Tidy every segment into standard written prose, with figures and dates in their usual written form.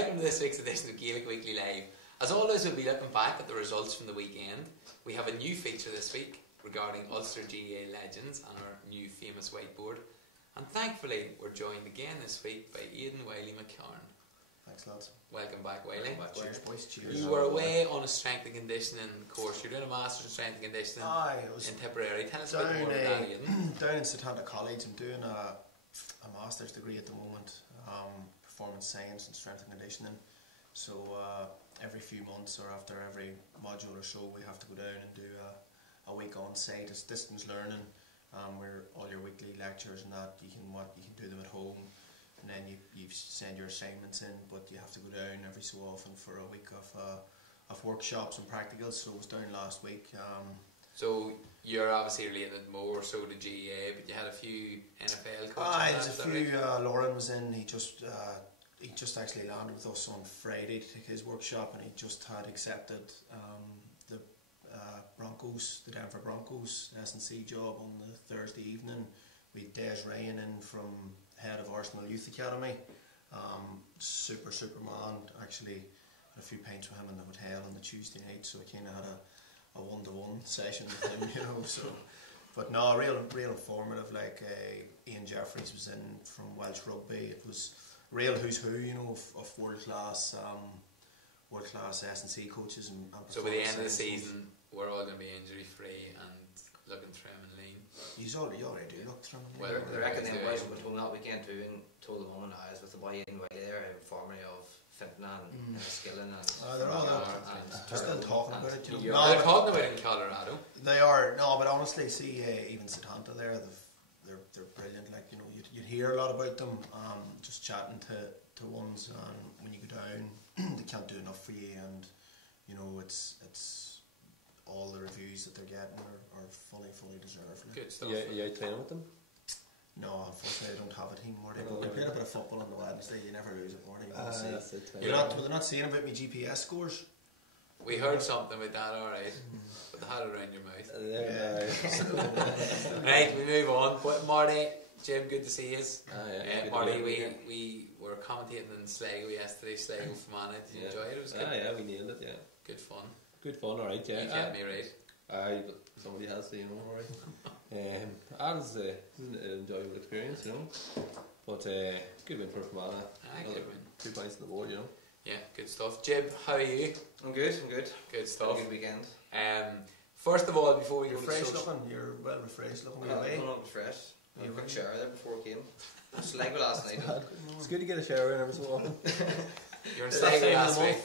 welcome to this week's edition of Gaelic Weekly Live. As always, we'll be looking back at the results from the weekend. We have a new feature this week regarding Ulster GAA legends and our new famous whiteboard. And thankfully, we're joined again this week by Aidan Wiley McCarn. Thanks, lads. Welcome back, Wiley. Cheers, boys. Cheers. You were away on a strength and conditioning course. You're doing a Master's in Strength and Conditioning in Tipperary. Tell us a bit more about that, Aidan. Down in St. College, I'm doing a Master's degree at the moment, Performance Science and Strength and Conditioning. So every few months or after every module or so, we have to go down and do a week on site. It's distance learning, where all your weekly lectures and that you can do them at home, and then you send your assignments in, but you have to go down every so often for a week of workshops and practicals. So I was down last week. So you're obviously related more so to GAA, but you had a few NFL coaches. There's a few. Lauren was in. He just actually landed with us on Friday to take his workshop, and he just had accepted the Broncos, the Denver Broncos S&C job on the Thursday evening. We had Des Ryan in from head of Arsenal Youth Academy. Super man. Actually had a few pints with him in the hotel on the Tuesday night, so I kind of had a one-to-one session with him, you know. So, but no, real informative. Like Ian Jeffries was in from Welsh Rugby. It was real who's who, you know, of world class S&C coaches. And so by the end of the season, we're all going to be injury free and looking trim and lean. You already do look trim and lean. Well, I reckon the boys went home that weekend too and told the mum and I with the boy in Wiley there, informing me of Fintona and Skillen and they're still talking about it. You know. No, they're talking about it in Colorado. They are. No, but honestly, see, even Setanta there, they're brilliant. Like, you know, you'd hear a lot about them. Just chatting to ones, and when you go down, they can't do enough for you, and you know it's all the reviews that they're getting are fully deserved. Like. Good stuff. Yeah, you training with them? No, unfortunately, I don't have a team, Marty. But we played a bit of football on the Wednesday. You never lose it, Marty. They're not saying about me GPS scores. We heard something about that, alright. But they had it around your mouth. Right, we move on. But Marty, Jim, good to see you. Marty, we were commentating in Sligo yesterday, Sligo Fermanagh. Did you enjoy it? It was good. Yeah, we nailed it, yeah. Good fun. Good fun, alright, yeah. You kept me right. Aye, but somebody has to, you know, alright. It was an enjoyable experience, you know. But good win for Fermanagh. Good win. 2 points on the board, you know. Yeah, good stuff. Jib, how are you? I'm good. Good stuff. Good weekend. First of all, before we go refreshed looking, you're well refreshed looking. I'm not refreshed. I had a quick shower there before I came. Sligo last night. It's good to get a shower in every so often. You're in Sligo last week.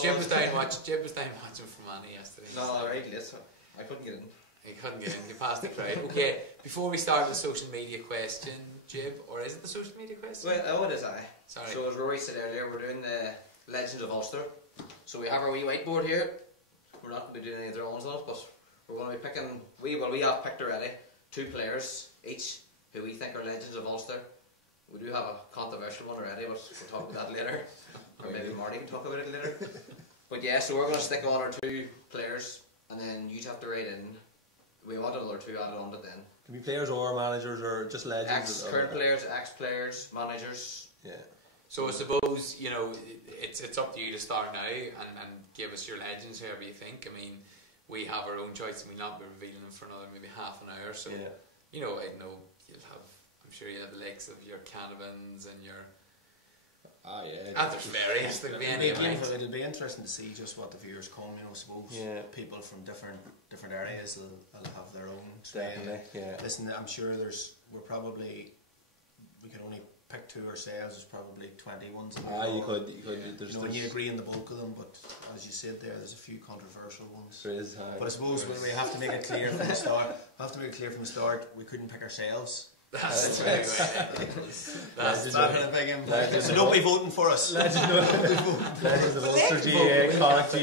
Jib was down watching Fermanagh yesterday. No, alright, listen. I couldn't get in. You couldn't get in, you passed the crowd. Okay, before we start the social media question, Jib, or is it the social media question? Well, it is I. Sorry. So as Rory said earlier, we're doing the Legends of Ulster. So we have our wee whiteboard here. We're not going to be doing any of their own on it, but we're going to be picking, we have picked already 2 players each who we think are Legends of Ulster. We do have a controversial one already, but we'll talk about that later. Or maybe Marty can talk about it later. But yeah, so we're going to stick on our 2 players, and then you have to write in. We want another 2 added on to then. Can be players or managers or just legends? Current players, ex-players, managers. Yeah. So I suppose, you know, it's up to you to start now and give us your legends, whoever you think. I mean, we have our own choice and we'll not be revealing them for another maybe half an hour. So, you know, I'm sure you'll have the likes of your Canavans and your... there's various. It'll be interesting to see just what the viewers come. You know, I suppose people from different areas will have their own style. Listen, I'm sure we can only pick 2 ourselves. There's probably 20 ones. You could. You know, you agree on the bulk of them, but as you said there's a few controversial ones. There is. But I suppose we have to make it clear from the start. We couldn't pick ourselves. That's right. So don't be voting for us. Legends of Ulster GAA, Connacht GAA.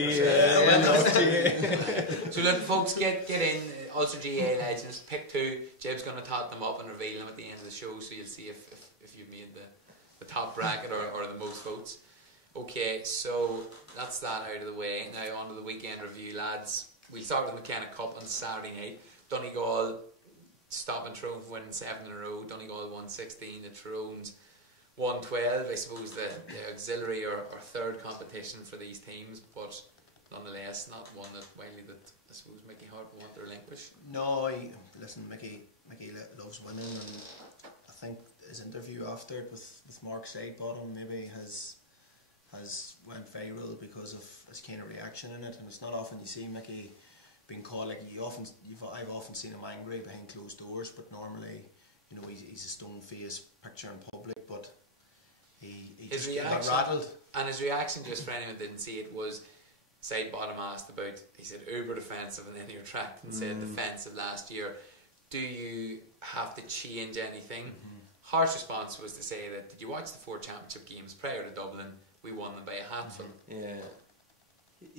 So look, folks, get in Ulster GAA legends. Pick 2. Jib's going to tot them up and reveal them at the end of the show, so you'll see if you've made the top bracket or the most votes. Okay, so that's that out of the way. Now on to the weekend review, lads. We'll start with the McKenna Cup on Saturday night. Donegal stopping Tyrone from winning 7 in a row. Donegal won 16. The Tyrones 112, I suppose the auxiliary or third competition for these teams, but nonetheless not one that I suppose Mickey Hart won't relinquish. No, listen, Mickey loves winning, and I think his interview after it with Mark Sidebottom maybe has went viral because of his kind of reaction in it, and it's not often you see Mickey being called, like I've often seen him angry behind closed doors, but normally, you know, he's a stone face picture in public, but he his just reaction, got rattled. And his reaction, just for anyone who didn't see it, was Sidebottom asked about, he said uber defensive, and then he retracted and said defensive last year. Do you have to change anything? Hart's response was to say that, did you watch the 4 championship games prior to Dublin? We won them by a handful. Yeah.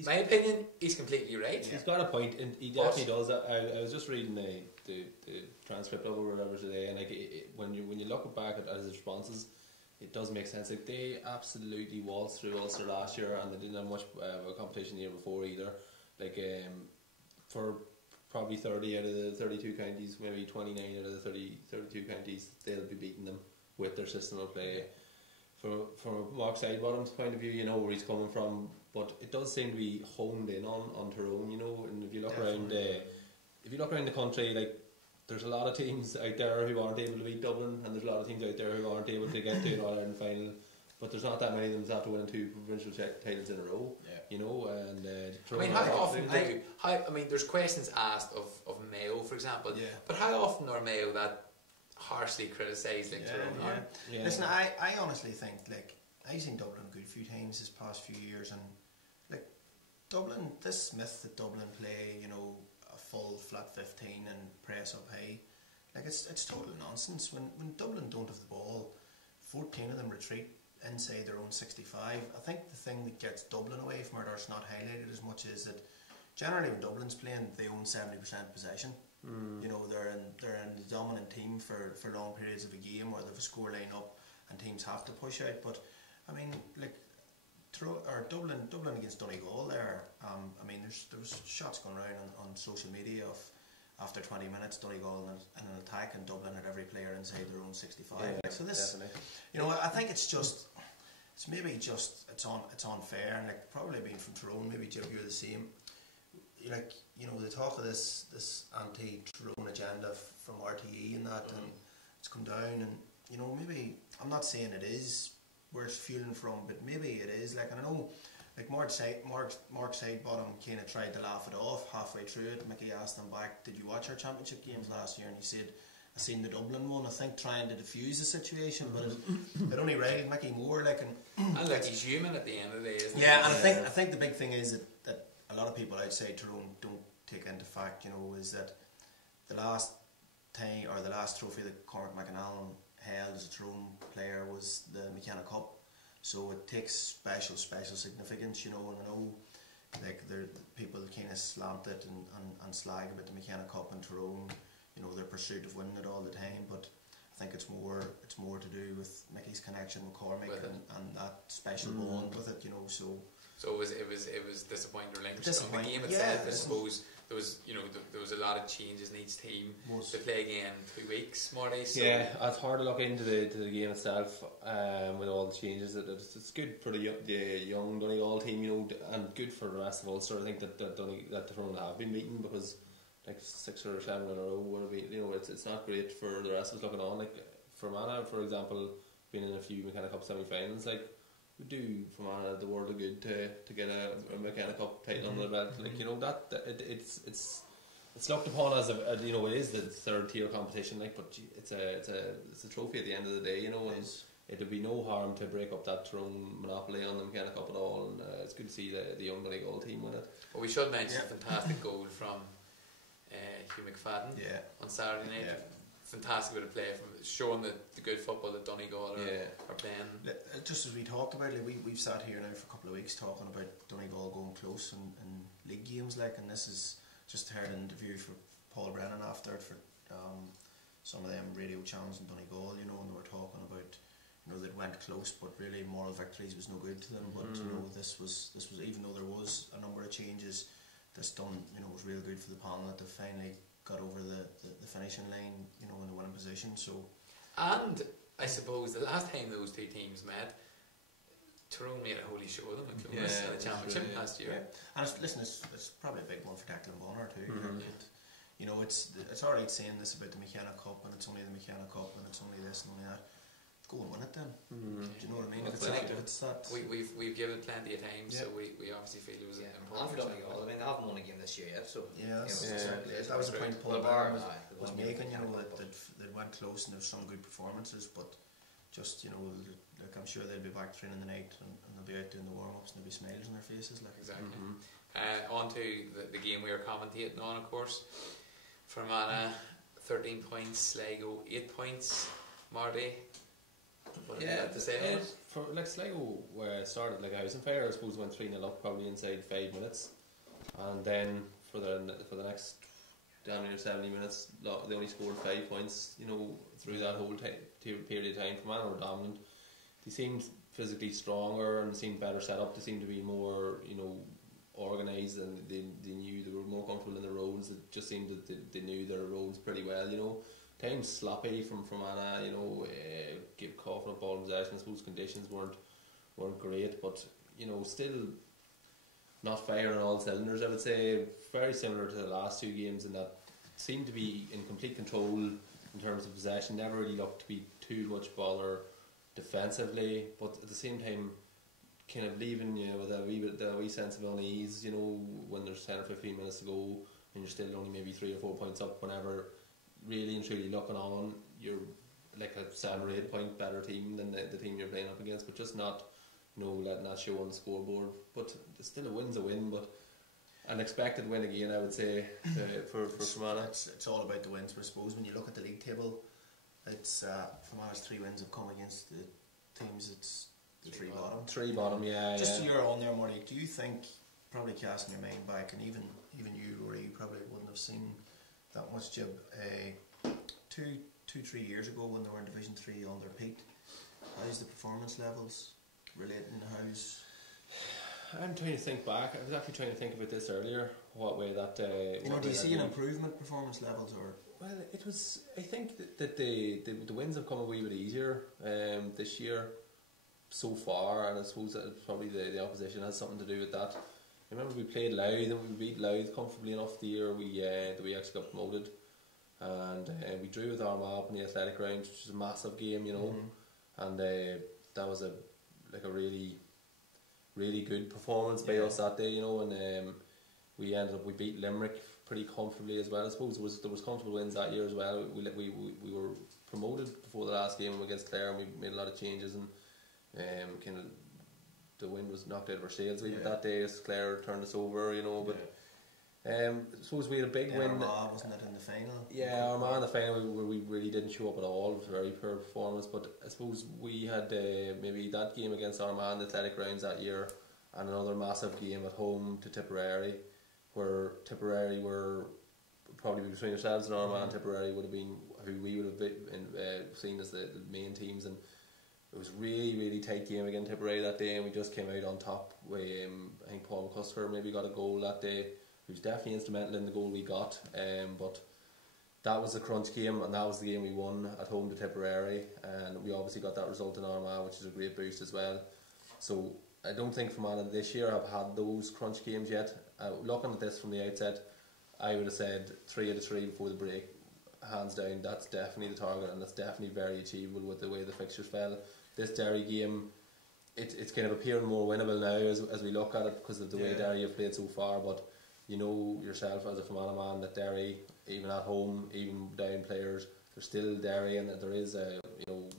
My opinion, he's completely right. He's got a point, and he definitely does. I was just reading the transcript of it or whatever today, and like when you look back at his responses, it does make sense. Like they absolutely waltzed through Ulster last year, and they didn't have much of a competition the year before either. Like for probably 30 out of the 32 counties, maybe 29 out of the 32 counties, they'll be beating them with their system of play. From Mark Sidebottom's point of view, you know where he's coming from, but it does seem to be honed in on Tyrone, you know. And if you look around, the country, like there's a lot of teams out there who aren't able to beat Dublin, and there's a lot of teams out there who aren't able to get to an All-Ireland final. But there's not that many of them after winning 2 provincial titles in a row, you know. And I mean, how often there's questions asked of Mayo, for example. But how often are Mayo that harshly criticised like Tyrone? Listen, I honestly think, like, I've seen Dublin a good few times this past few years, and like Dublin, this myth that Dublin play, you know, a full flat 15 and press up high, like it's total nonsense. When Dublin don't have the ball, 14 of them retreat inside their own 65. I think the thing that gets Dublin away from it, or it's not highlighted as much, is that generally when Dublin's playing, they own 70% possession. You know, they're in the dominant team for long periods of a game, or they've a score line up and teams have to push out. But I mean, like Dublin against Donegal there. I mean, there was shots going around on social media of after 20 minutes Donegal in an attack, and Dublin had every player inside their own 65. Like, so this, definitely. You know, I think it's unfair, and like probably being from Tyrone, maybe Jim, you're the same. Like, you know, the talk of this anti-Tyrone agenda from RTE and that, and it's come down, and you know, maybe I'm not saying it is where it's fueling from, but maybe it is. Like, and I know, like Mark Sidebottom kind of tried to laugh it off halfway through it. Mickey asked him back, "Did you watch our championship games last year?" And he said, "I seen the Dublin one." I think trying to diffuse the situation, but it only riled Mickey more. Like, and like he's human at the end of the day, isn't he? Yeah, and I think the big thing is that a lot of people outside Tyrone don't take into fact, you know, is that the last trophy that Cormac McAnallen held as a Tyrone player was the McKenna Cup, so it takes special significance, you know. And I know, like, people kind of slant it and slag about the McKenna Cup and Tyrone, you know, their pursuit of winning it all the time, but I think it's more to do with Mickey's connection with Cormac and that special bond with it, you know. So it was disappointing relinquishment. The game itself, I suppose there was a lot of changes in each team. They play again in 2 weeks, Marty. So it's hard to look into the game itself with all the changes. It's good for the young Donegal team, you know, and good for the rest of Ulster. I think that Tyrone have been beaten, because like 6 or 7 in a row would be, you know, it's not great for the rest of us looking on. Like for Fermanagh, for example, being in a few McKenna Cup semi-finals, like, would do Fermanagh the world of good to get a McKenna Cup title under the belt. Like, you know, it's looked upon as a you know, it is the third tier competition, like, but it's a trophy at the end of the day, you know. And it would be no harm to break up that Tyrone monopoly on the McKenna Cup at all, and it's good to see the young Donegal team win it. Well, we should mention a fantastic goal from Hugh McFadden on Saturday night. Fantastic bit of play, from showing the good football that Donegal are playing. Just as we talked about, like, we've sat here now for a couple of weeks talking about Donegal going close in league games, like, and this is just heard an interview for Paul Brennan after it for some of them radio channels in Donegal, you know, and they were talking about, you know, they went close, but really moral victories was no good to them. But you know, this was even though there was a number of changes, this done, you know, was real good for the panel that they finally got over the finishing line, you know, in a winning position. So, and I suppose the last time those two teams met, Tyrone made a holy show of them in Clones in the championship last year. Yeah. And it's probably a big one for Declan Bonner too. You know, it's alright saying this about the McKenna Cup, and it's only the McKenna Cup, and it's only this and only that. Go and win it then. Do you know what I mean? If it's that. We've given it plenty of time, so we obviously feel it was important. I mean, they haven't won a game this year yet, so that was a point Paul Barr was making. You know, that they went close and there's some good performances, but just, you know, like, I'm sure they'll be back training the night and they'll be out doing the warm ups and there'll be smiles on their faces. Like exactly. On to the game we were commentating on, of course. Fermanagh 13 points, Sligo 8 points. Marty, what have you got to say on it? For like Sligo, where it started like a house on fire, I suppose went 3-0 up probably inside 5 minutes, and then for the next damn near 70 minutes, they only scored 5 points. You know, through that whole period of time, Fermanagh were dominant. They seemed physically stronger and seemed better set up. They seemed to be more, you know, organised, and they knew they were more comfortable in their roles. It just seemed that they knew their roles pretty well. You know, times sloppy from Fermanagh. You know, coughing up ball possession. I suppose conditions weren't great, but you know, still not firing on all cylinders. I would say very similar to the last two games in that seemed to be in complete control in terms of possession. Never really looked to be too much bother defensively, but at the same time, kind of leaving you with a wee sense of unease. You know, when there's 10 or 15 minutes to go and you're still only maybe 3 or 4 points up. Whenever really and truly looking on, you're like a 7 or 8 point better team than the team you're playing up against, but just not, you know, letting that show on the scoreboard. But still, a win's a win, but an expected win again, I would say, for Fermanagh. It's all about the wins, but I suppose when you look at the league table, it's Fermanagh's 3 wins have come against the teams it's the 3 bottom. 3 bottom, yeah. Just so you're on there, Marty, do you think, probably casting your mind back, and even you, Rory, you probably wouldn't have seen that much jib 2-3 years ago when they were in Division 3 on their peak? How's the performance levels relating? I'm trying to think back. I was actually trying to think about this earlier. What way that do you see an improvement performance levels, or? Well, it was. I think that the wins have come a wee bit easier this year so far, and I suppose that probably the opposition has something to do with that. I remember we played Louth and we beat Louth comfortably enough the year we actually got promoted, and we drew with Armagh up in the athletic ground, which was a massive game, you know, and that was a really good performance by us that day, you know, and we beat Limerick pretty comfortably as well. I suppose there was comfortable wins that year as well. We were promoted before the last game against Clare, and we made a lot of changes, and kind of the wind was knocked out of our sails that day as Clare turned us over, you know. But I suppose we had a big win. Armagh, wasn't it, in the final? Yeah, Armagh in the final where we really didn't show up at all. It was a very poor performance. But I suppose we had maybe that game against Armagh in the athletic grounds that year, and another massive game at home to Tipperary, where Tipperary were probably between ourselves and Armagh, and Tipperary would have been who we would have been seen as the main teams, and it was a really tight game against Tipperary that day, and we just came out on top. I think Paul McCusker maybe got a goal that day. He was definitely instrumental in the goal we got, but that was a crunch game, and that was the game we won at home to Tipperary, and we obviously got that result in Armagh, which is a great boost as well. So I don't think Fermanagh this year have had those crunch games yet. Looking at this from the outset, I would have said 3 out of 3 before the break, hands down. That's definitely the target, and that's definitely very achievable with the way the fixtures fell. This Derry game, it's kind of appearing more winnable now as we look at it because of the way Derry have played so far. But you know yourself as a Fermanagh man that Derry, even at home, even down players, they're still Derry, and that there is a, you know,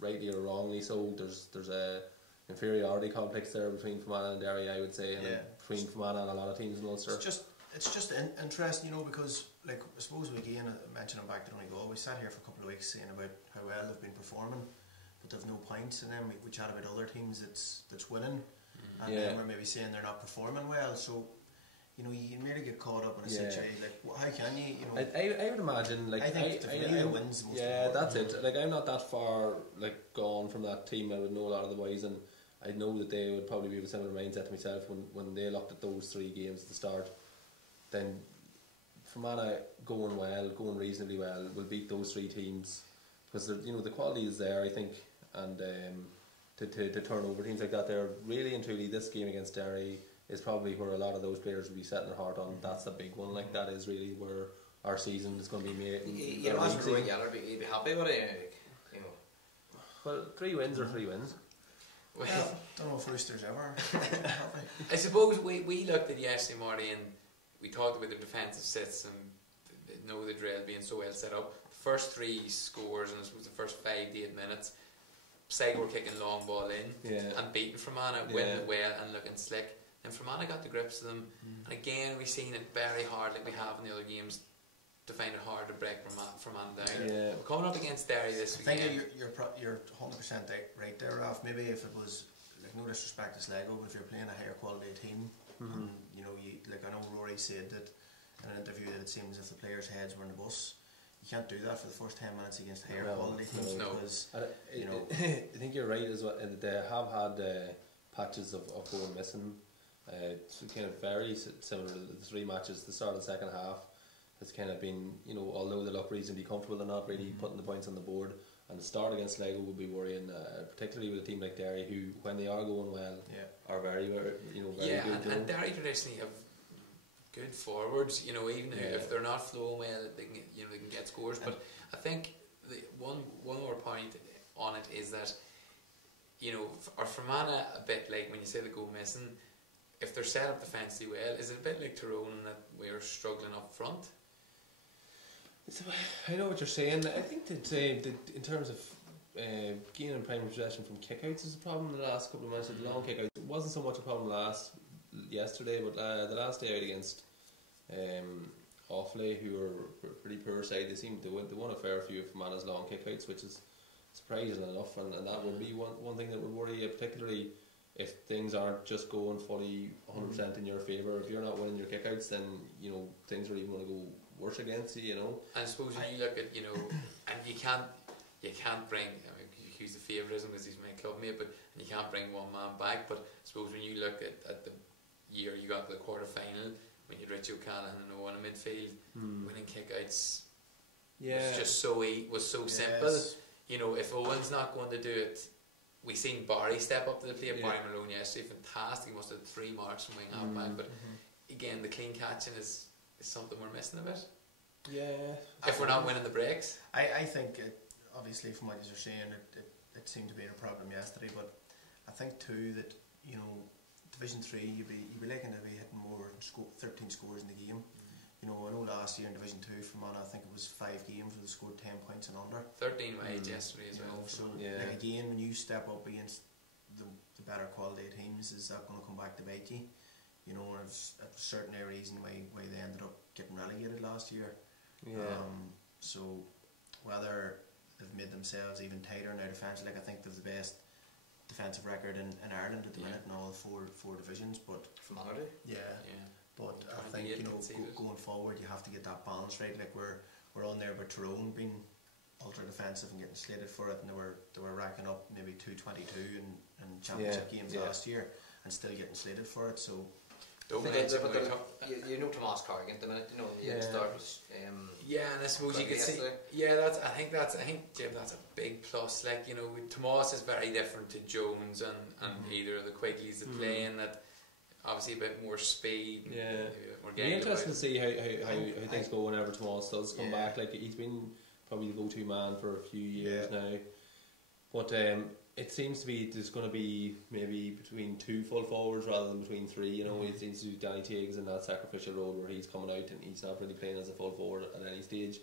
rightly or wrongly so, there's a inferiority complex there between Fermanagh and Derry, I would say, and between Fermanagh and a lot of teams in Ulster. It's just interesting, you know, because like I suppose we again mentioning back to Donegal, we sat here for a couple of weeks saying about how well they've been performing, but they've no points, and then we chat about other teams that's winning, and then we're maybe saying they're not performing well. So you know, you maybe get caught up in a situation like, how can you know? I would imagine, like, I think the wins most important. That's it. Like, I'm not that far like gone from that team. I would know a lot of the boys, and I know that they would probably be of a similar mindset to myself when they looked at those 3 games at the start. Then Fermanagh going reasonably well will beat those 3 teams because the quality is there, I think, and to turn over teams like that, they're really and truly, this game against Derry is probably where a lot of those players will be setting their heart on. That's the big one. Like, that is really where our season is going to be made. You imagine Roy Geller he'd be happy with it, you know. Well, 3 wins or 3 wins. Well, don't know if Roosters ever happy. I suppose we looked at yesterday, Marty, and we talked about the defensive sets and know the drill being so well set up. The first 3 scores, and I suppose the first 5 to 8 minutes, Sligo were kicking long ball in and beating Fermanagh, winning it well and looking slick. And Fermanagh got the grips of them. And again, we've seen it very hard, like we have in the other games, to find it hard to break Fermanagh down. Yeah. We're coming up against Derry this weekend. I think you're 100% right there, Ralph. Maybe if it was, like, no disrespect to Sligo, but if you're playing a higher quality team, and, you know, like I know Rory said that in an interview that it seems as if the players' heads were in the bus. You can't do that for the first 10 minutes against higher quality teams because, you know. I think you're right as well. They have had patches of going missing. It's kind of very similar to the 3 matches. The start of the second half has kind of been, you know, although they look reasonably comfortable, they're not really putting the points on the board. And the start against Sligo would be worrying, particularly with a team like Derry, who, when they are going well, are very good. And Derry traditionally have good forwards. You know, even if they're not flowing well, they can get scores. But I think the one more point on it is that, you know, or Fermanagh a bit like when you say they go missing. If they're set up defensively well, is it a bit like Tyrone in that we're struggling up front? I know what you're saying. I think that in terms of gaining primary possession from kickouts is a problem in the last couple of matches. The long kickouts, it wasn't so much a problem yesterday, but the last day out against Offaly, who were a pretty poor side, they won a fair few of Fermanagh's long kickouts, which is surprising enough, and that would be one thing that would worry you, particularly if things aren't just going fully 100% in your favour. If you're not winning your kickouts, then, you know, things are even going to go worse against you, you know. And I suppose when you look at, you know, and you can't bring, I mean, you accuse the favouritism because he's my club mate, but and you can't bring one man back. But I suppose when you look at the year you got to the quarter final, when you had Richie O'Callaghan and Owen in midfield, winning kickouts was just so simple. You know, if Owen's not going to do it, we seen Barry step up to the plate. Barry Malone yesterday, fantastic. He must have 3 marks from wing half back, but again, the clean catching is something we're missing a bit. Yeah. If we're not winning the breaks. I think, obviously from what you're saying, it seemed to be a problem yesterday, but I think too that, you know, Division 3, you'd be liking to be hitting more 13 scores in the game. You know, I know last year in Division 2 from on, I think it was 5 games where they scored 10 points and under. 13 wide yesterday as well. So like again, when you step up against the better quality teams, is that going to come back to bite you? You know, and it's certainly a reason why they ended up getting relegated last year. So whether they've made themselves even tighter now defensively, like I think they've the best defensive record in Ireland at the minute in all 4 divisions. But from Ireland, but I think, you know, going forward, you have to get that balance right. Like we're on there with Tyrone being ultra defensive and getting slated for it, and they were racking up maybe 222 in championship games last year and still getting slated for it. So you know Tomas Carrigan at the minute, you know, the start was and I suppose you could see I think Jim, that's a big plus. Like, you know, Tomas is very different to Jones and either of the Quigleys that play in that. Obviously, a bit more speed. It'll be interesting to see how things go whenever Tomas does come back. Like, he's been probably the go-to man for a few years now. But it seems to be there's going to be maybe between 2 full forwards rather than between 3. You know, it seems to do Danny Tiggs in that sacrificial role where he's coming out and he's not really playing as a full forward at any stage.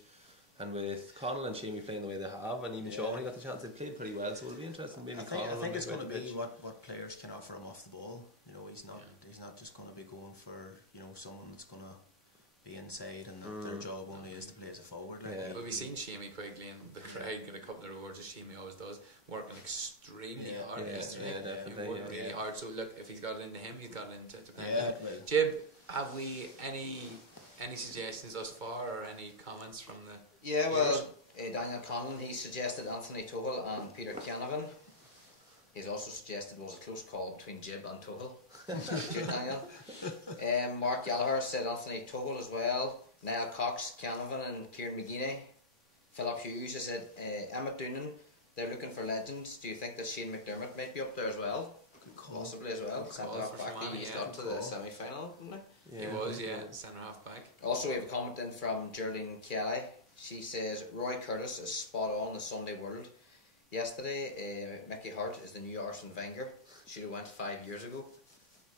And with Connell and Shamey playing the way they have, and even Shaw, when he got the chance, they played pretty well. So it'll be interesting. Maybe I think it's going to be what players can offer him off the ball. You know, he's not just going to be going for, you know, someone that's going to be inside and their job only is to play as a forward. Like well, we've seen Shamey Quigley and the crowd get a couple of rewards as Shamey always does, working extremely hard yesterday. He worked really hard. So look, if he's got it into him, he's got it into Jib, have we any suggestions thus far or any comments from the Daniel Conlon, he suggested Anthony Tuchel and Peter Canavan. He's also suggested it was a close call between Jib and Tuchel. Daniel. Mark Gallagher said Anthony Tuchel as well. Niall Cox, Canavan and Kieran McGuinness. Philip Hughes has said, Emmett Doonan, they're looking for legends. Do you think that Shane McDermott might be up there as well? Good call. Possibly as well. Good Centre call half for back. Fermanagh, He's yeah. got to the semi-final, didn't He was, yeah, centre half back. Also, we have a comment in from Geraldine Kelly. She says, Roy Curtis is spot on the Sunday World. Yesterday, Mickey Hart is the new Arsene Wenger. Should have went 5 years ago.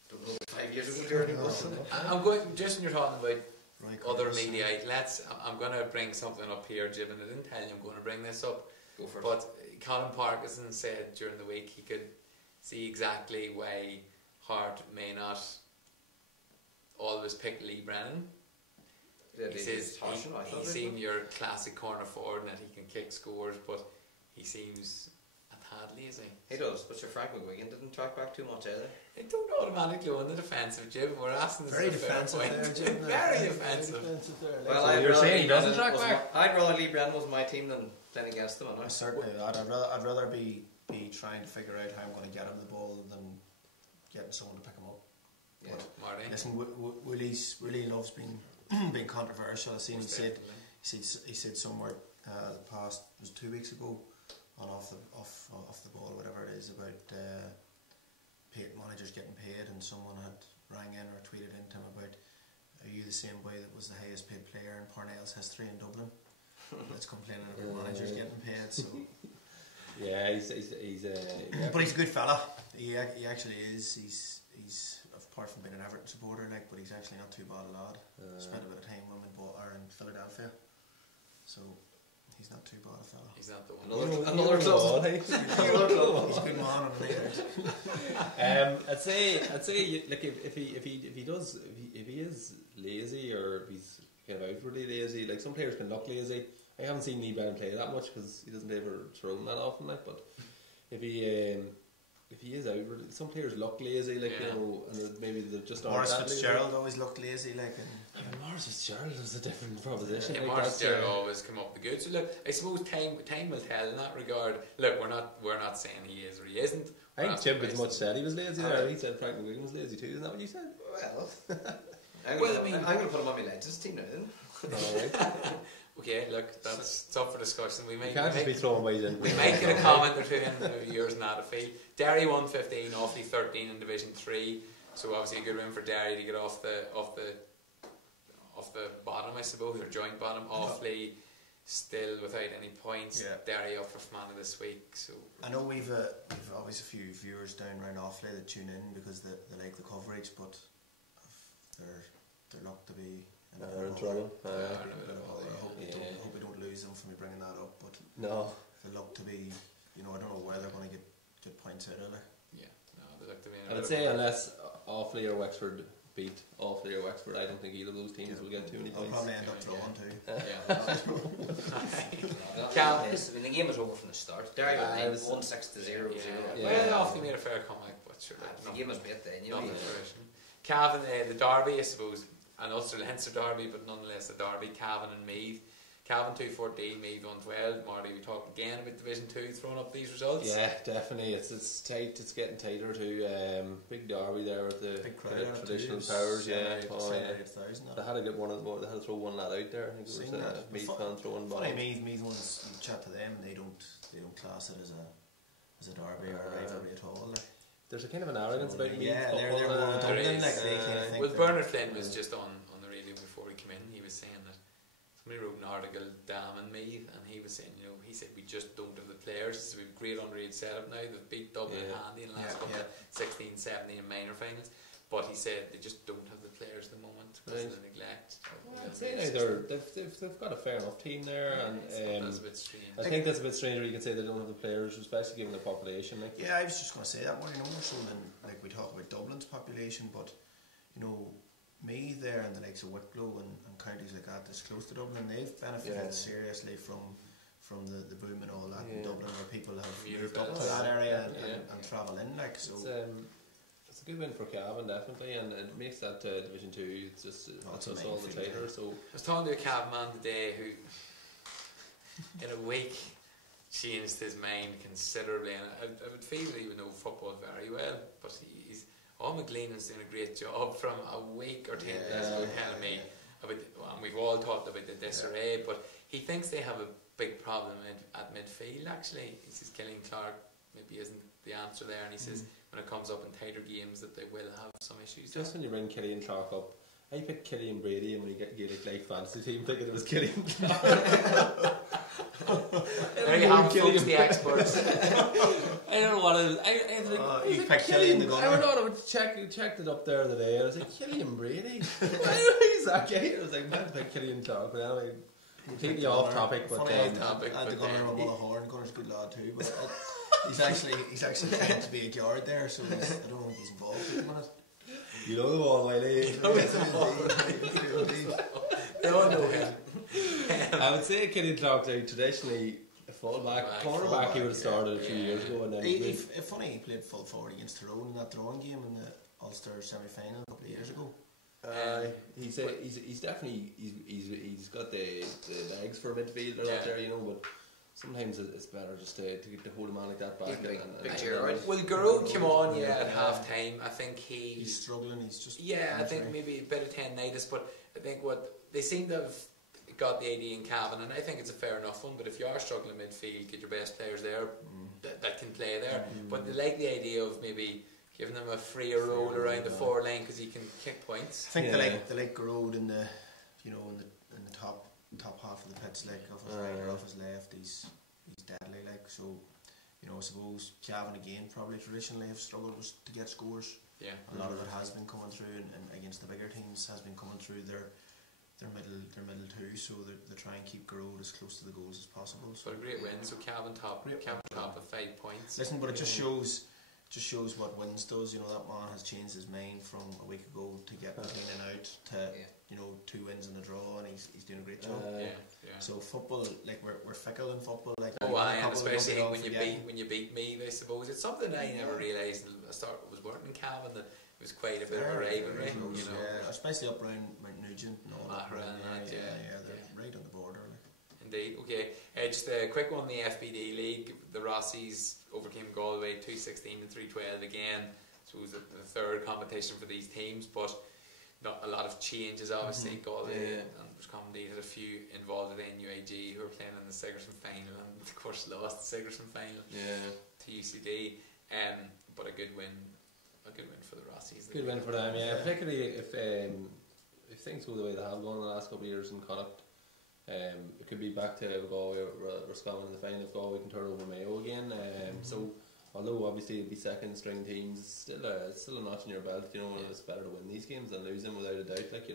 Don't know what 5 years ago, Geraldine was. I'm going, just when you're talking about Right, other Curtis, media outlets, I'm going to bring something up here, Jim, and I didn't tell you I'm going to bring this up. Go for it. But Colin Parkinson said during the week he could see exactly why Hart may not always pick Lee Brennan. He says he's seen your classic corner forward and that he can kick scores, but he seems a tad lazy. He does, but Sir Frank McGuigan didn't track back too much either. They don't automatically go on the defensive, Jim. We're asking this Very as a fair defensive point. there, Jim. Very defensive. Well, So I'd you're rather saying Lee he doesn't Brennan track was back? I'd rather Lee Brennan was my team than playing against them. I certainly would. I'd rather be trying to figure out how I'm going to get him the ball than getting someone to pick him up. Yeah. But Marty. listen, Willie loves being controversial. I seen he said somewhere the past, it was 2 weeks ago, on off the ball, whatever it is, about managers getting paid, and someone had rang in or tweeted into him about, are you the same way that was the highest paid player in Parnell's history in Dublin that's complaining about managers getting paid? So Yeah, he's but he's a good fella. He actually is. He's apart from being an Everton supporter, like, but he's actually not too bad a lad. Spent a bit of time with him in Philadelphia, so he's not too bad a fella. He's not the one. Another club. He's a good man on the night. I'd say, like if he is lazy, or if he's kind of outwardly lazy, like some players can look lazy. I haven't seen Lee Brennan play that much because he doesn't ever throw him that often, like. But if he is outwardly, some players look lazy, like, you know, and maybe they just aren't. Maurice that Fitzgerald lazy. always looked lazy, like. Yeah, Maurice Fitzgerald is a different proposition. Yeah, like, Maurice that's, Fitzgerald always come up with the goods. So look, I suppose time will tell in that regard. Look, we're not saying he is or he isn't. I think Jim pretty much said he was lazy there. He said Frank McGuigan was lazy too. Isn't that what you said? Well, I'm going to put him on my legends team now then. Alright. Okay, look, it's up for discussion. We You might can't just be throwing ways in. we might get a comment or two in yours and that a feel. Derry 115, Offaly 13 in Division 3. So obviously a good win for Derry to get off the bottom, I suppose, or joint bottom. Offaly still without any points. Yeah. Derry up for Fermanagh this week. So I know we've always a few viewers down around Offaly that tune in because they like the coverage, but they're not to be. They're in trouble. I hope we don't lose them for me bringing that up, but No. they look to be. I don't know where they're going to get points out of it. yeah, no, they look to be. I would say unless Offaly or Wexford beat Offaly or Wexford, I don't think either of those teams will get too many I'll points. probably end up drawing too. When the game was over from the start, Derry was 1-6 to 0. Well, Offaly made a fair comeback, but sure. The game was beat then, you know. Cavan, the derby, I suppose, an Ulster Leinster derby, but nonetheless a derby. Cavan and Meath. Cavan 2-14, Meath 1-12. Marty, we talked again about Division 2 throwing up these results. Yeah, definitely. It's tight. It's getting tighter too. Big derby there with the traditional powers. Yeah, they had to get one. They had to throw one lad out there. I think it was Meath fan throwing ball. Funny, Meath ones, you chat to them and they don't class it as a derby or a rivalry at all. Like. There's a kind of an arrogance about Meath. Yeah, they're more Dublin. Like they kind of think. Well, Bernard Flynn was just on the radio before we came in. He was saying that somebody wrote an article damning Meath, and he was saying, he said we just don't have the players. So we've great underage setup now. They've beat Dublin handy in the last couple of 16, 17 and minor finals. But he said they just don't have the players at the moment because of the neglect. I'd say they've got a fair enough team there, and that's a bit strange. I think that's a bit strange. You can say they don't have the players, especially given the population. Like. Yeah, I was just going to say that more. More so than like we talk about Dublin's population, but Meath there and the likes of Wicklow and counties like that that's close to Dublin, they've benefited seriously from the boom and all that in Dublin, where people have moved up to that area and travel in. Like so. It's a good win for Cavan, definitely, and it makes that Division 2 it's just all the tighter. So I was talking to a Cavan man today who, in a week, changed his mind considerably, and I would feel that he would know football very well, but McLean's doing a great job from a week or 10 days ago telling me about, and we've all talked about the disarray, but he thinks they have big problem at midfield actually. He says Killian Clark maybe isn't the answer there, and he says when it comes up in tighter games that they will have some issues. Just when you bring Killian Clark up, I picked Killian Brady, and when you get like fantasy team thinking it was Killian Clark. There you have it, folks, the experts. I don't know what it is. I was like, you picked Killian the gunner. I don't know. Checked it up there the other day. I was like, Killian Brady. Who's that guy? I was like, I picked Killian Clark, but anyway, completely off topic. But the gunner on Mullingar, Gunner's a good lad too. But he's actually trained to be a guard there, so I don't know if he's involved at the minute. You know the one, Wiley. I would say Killian Clark, like, traditionally a fullback, cornerback, he would have started a few years ago, and then funny he played full forward against Tyrone in that drawing game in the Ulster semi-final a couple of years ago. He's definitely he's got the legs for a midfielder out there, you know, but sometimes it's better just to hold a man like that back. Well, Garrod came on at half time. I think he's struggling. He's just I think maybe a bit of tendinitis, but I think what they seem to have got the idea in Cavan, and I think it's a fair enough one. But if you are struggling midfield, get your best players there that can play there. But they like the idea of maybe giving them a freer roll around the forward line because he can kick points. I think they like Garrod in the in the top half of the pitch, like off his right or off his left. He's deadly, like, so. I suppose Cavan again probably traditionally have struggled to get scores. Yeah, a lot of it has been coming through, and against the bigger teams has been coming through their middle two. So they try and keep Garrod as close to the goals as possible. So. But a great win. So Cavan top of 5 points. Listen, but it just shows what wins does. That man has changed his mind from a week ago to get clean and out to 2 wins and a draw, and he's doing a great job. So football, like we're fickle in football. Like and especially when you beat me, I suppose it's something I never realised. I was working in Cavan that it was quite a bit of a rivalry. Especially up around Mount Nugent and all that. They're right on the border. Indeed. Okay. Just a quick one. The FBD League, the Rossies overcame Galway 2-16 and 3-12 again. So it was the third competition for these teams, but not a lot of changes. Obviously, Galway and Roscommon had a few involved with NUIG who were playing in the Sigerson final, and of course lost the Sigerson final to UCD. But a good win for the Rossies. Good win for them, particularly if things go the way they have gone the last couple of years in Connacht. It could be back to Galway or Roscommon in the final if Galway can turn over Mayo again. So although obviously it'll be second string teams, it's still a notch in your belt. It's better to win these games than lose them without a doubt. Like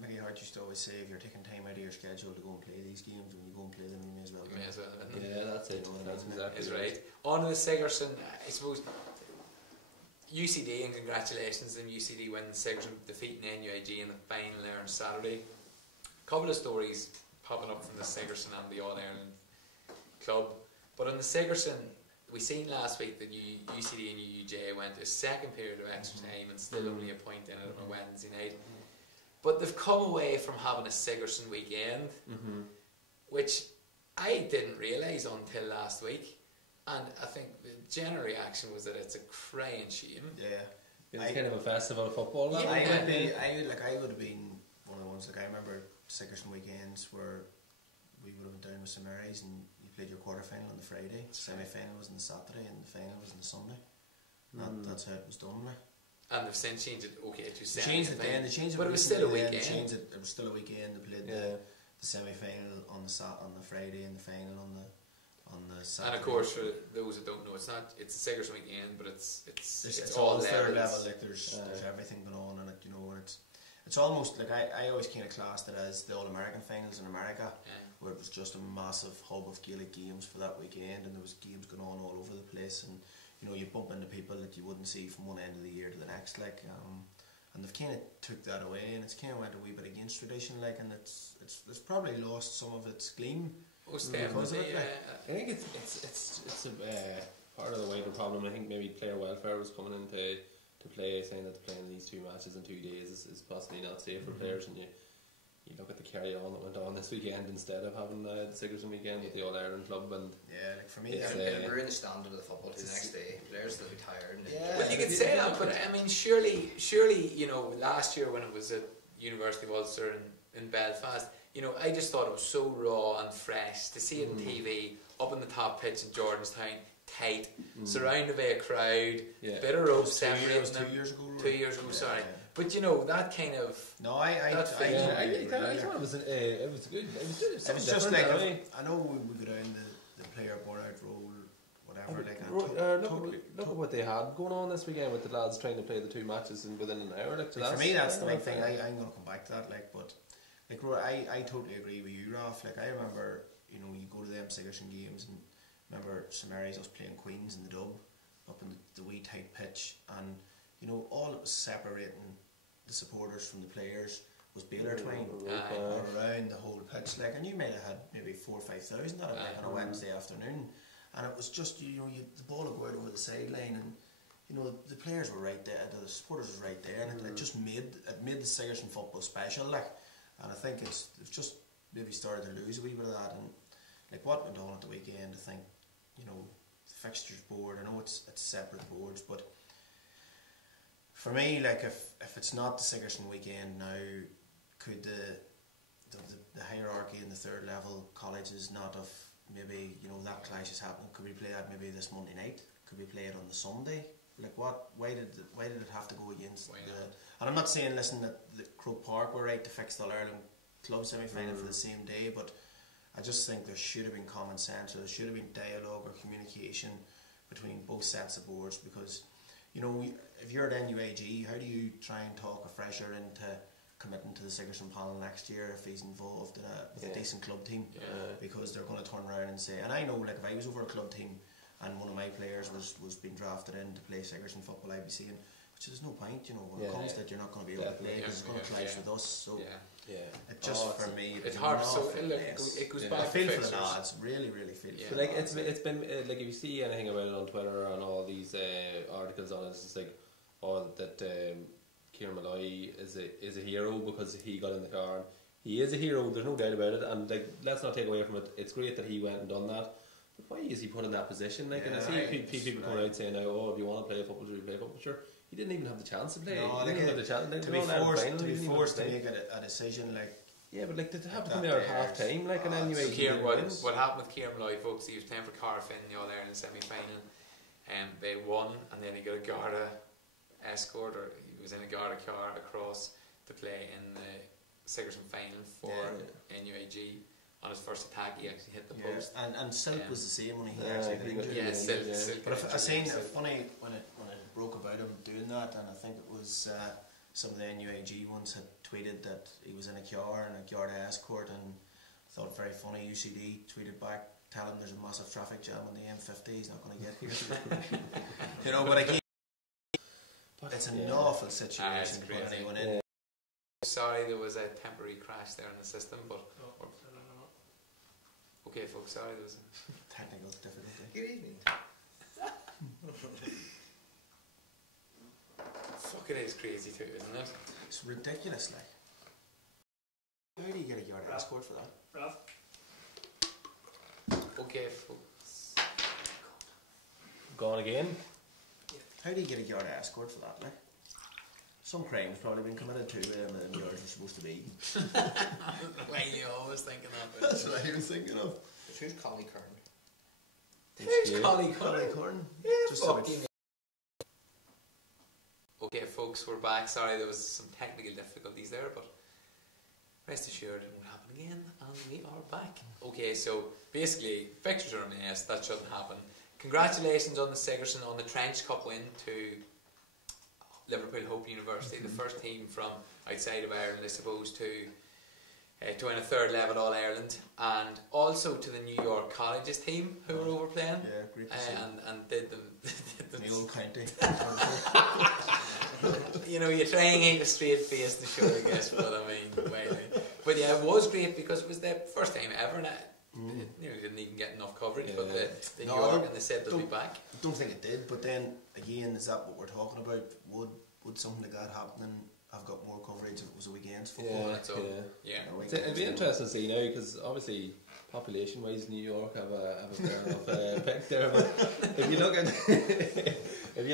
Mickey Hart used to always say, if you're taking time out of your schedule to go and play these games, when you go and play them, you may as well. That's it. That's exactly right. On to the Sigerson, I suppose. UCD, and congratulations on UCD winning Sigerson, defeating NUIG in the final there on Saturday. Couple of stories popping up from the Sigerson and the All-Ireland club. But on the Sigerson, we seen last week that UCD and UUJ went to a second period of extra time and still only a point in it on a Wednesday night. But they've come away from having a Sigerson weekend, which I didn't realise until last week. And I think the general reaction was that it's a crying shame. It's kind of a festival of football. I would have been one of the ones. Like, I remember Sigerson weekends where we would have been down with St Mary's and you played your quarter final on the Friday, semi-final was on the Saturday, and the final was on the Sunday. That's how it was done. And they've since changed it to semi-final. They changed it, but it was still a weekend. It was still a weekend. They played the semi-final on the Friday and the final on the Saturday. And of course, for those that don't know, it's a Sigerson weekend, but it's all third level. Like there's everything going on, and it's almost like I always kind of classed it as the All-American finals in America, where it was just a massive hub of Gaelic games for that weekend, and there was games going on all over the place, and you bump into people that you wouldn't see from one end of the year to the next, like, and they've kind of took that away, and it's kind of went a wee bit against tradition, like, and it's probably lost some of its gleam. I think it's a part of the wider problem. I think maybe player welfare was coming into play, saying that playing these 2 matches in 2 days is possibly not safe for players, and you look at the carry on that went on this weekend instead of having the Sigerson weekend with the All Ireland club, and like for me, we're in the standard of the football to the next day. Players will be tired. Well, you could say that, but I mean, surely, last year when it was at University of Ulster in Belfast, you know, I just thought it was so raw and fresh to see it on TV, up on the top pitch in Jordanstown, tight, surrounded by a crowd, bit of rope separating them. 2 years ago. 2 years ago, sorry. But you know, that kind of... No, I thought it was good. It was good. It was just like, I know we go down the player burnout role, whatever. Look at what they had going on this weekend with the lads trying to play the 2 matches within an hour. Like, for me, that's the big thing. I'm going to come back to that. Like, but like, I totally agree with you, Ralph. Like, I remember, you know, you go to them Sigerson games, and remember some areas us playing Queens in the Dub, up in the wee tight pitch, and you know, all that was separating the supporters from the players was baler twine around the whole pitch. Like, and you might have had maybe 4,000 or 5,000 on a Wednesday afternoon, and it was just, you know, the ball would go out over the sideline, and you know, the players were right there, the supporters were right there, and it just made the Sigerson football special. Like, and I think it's just maybe started to lose a wee bit of that. And like what went on at the weekend, I think, you know, the fixtures board, I know it's separate boards, but for me, like, if it's not the Sigerson weekend now, could the hierarchy in the third level colleges not have maybe, you know, that clash is happening? Could we play that maybe this Monday night? Could we play it on the Sunday? Like, what? Why did it have to go against the? And I'm not saying, listen, that the Croke Park were right to fix the All-Ireland club semi-final for the same day, but I just think there should have been common sense, or there should have been dialogue or communication between both sets of boards, because, you know, if you're at NUAG, how do you try and talk a fresher into committing to the Sigerson panel next year if he's involved with a decent club team? Because they're going to turn around and say, and I know, like, if I was over a club team and one of my players was being drafted in to play Sigerson football, I'd be saying, which there's no point, you know, when it comes that you're not going to be able to play because it's going to clash with us. So it just, for me, it's hard. So it goes back. I feel for the lads, really feel for like it's been like, if you see anything about it on Twitter and all these articles on it, it's like, that Kieran Malloy is a hero because he got in the car. He is a hero, there's no doubt about it, and like, let's not take away from it. It's great that he went and done that. But why is he put in that position? Like, and I see people coming out saying, "Oh, if you want to play football, you play football." Sure, he didn't even have the chance to play. No, he didn't have the chance to be forced to make a decision, like. Yeah, but like, to have to come there at half time, like, and then what happened with Kieran Malloy, folks? He was playing for Cardiff in the All Ireland semi-final, and they won, and then he got a Garda escort, or he was in a Garda car across to play in the Sigerson final for NUAG. On his first attack, he actually hit the post. And Silk was the same when he actually got injured. Yeah, Silk. But I seen funny when it broke about him doing that, and I think it was some of the NUAG ones had tweeted that he was in a car and a Garda escort, and I thought very funny. UCD tweeted back, tell him there's a massive traffic jam on the M50, he's not going to get here. You know, but again, it's an awful situation to put anyone in. Sorry, there was a temporary crash there in the system, but okay, folks, sorry, there was a technical difficulty. Good evening. Fuck, it is crazy too, isn't it? It's ridiculous, like. How do you get a yard escort for that? Ralph? Okay, folks. Gone again? How do you get a yard escort for that, like? Some crime's probably been committed to where the yards are supposed to be. Why are you always thinking that? That's what I was thinking of. Who's Collie Kern? Who's Collie Kern? Yeah, just fucking. Okay, folks, we're back. Sorry, there was some technical difficulties there, but rest assured it won't happen again, and we are back. Okay, so basically, fixtures are a mess. That shouldn't happen. Congratulations on the Sigerson, on the Trench Cup win to Liverpool Hope University, the first team from outside of Ireland, I suppose, to win a third level All Ireland, and also to the New York Colleges team who were over playing. Yeah, great to see. And did them. The old county. You know, you try and keep a straight face to show, I guess, but I mean, but yeah, it was great because it was their first time ever, and you know, didn't even get enough coverage. But the New York, and they said they'll be back. I don't think it did, but then again, is that what we're talking about? Would something like that happening have got more coverage if it was a weekend's football? It'd be interesting to see now, because obviously population-wise, New York have a fair enough pick there. But if you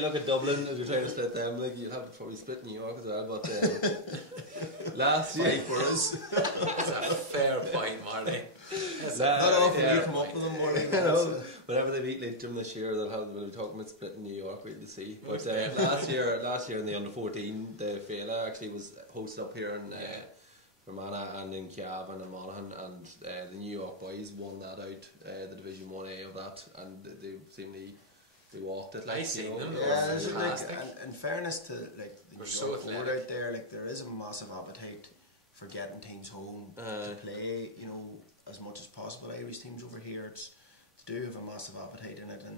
look at Dublin, if you're trying to split them, like, you'd have to probably split New York as well. But Last year. for us. That's a fair point, Marty. Not often you come up with them, Marty. Whenever they beat Leitrim this year, they'll be talking about splitting New York. We'll see. But last year in the under 14, the Fela actually was hosted up here in Fermanagh and in Cavan and Monaghan, and the New York boys won that out, the Division 1A of that, and they seemingly they walked it. Like, I seen them. Yeah, like, in fairness to like the New so York board out there, like there is a massive appetite for getting teams home to play, you know, as much as possible. Irish teams over here, do have a massive appetite in it, and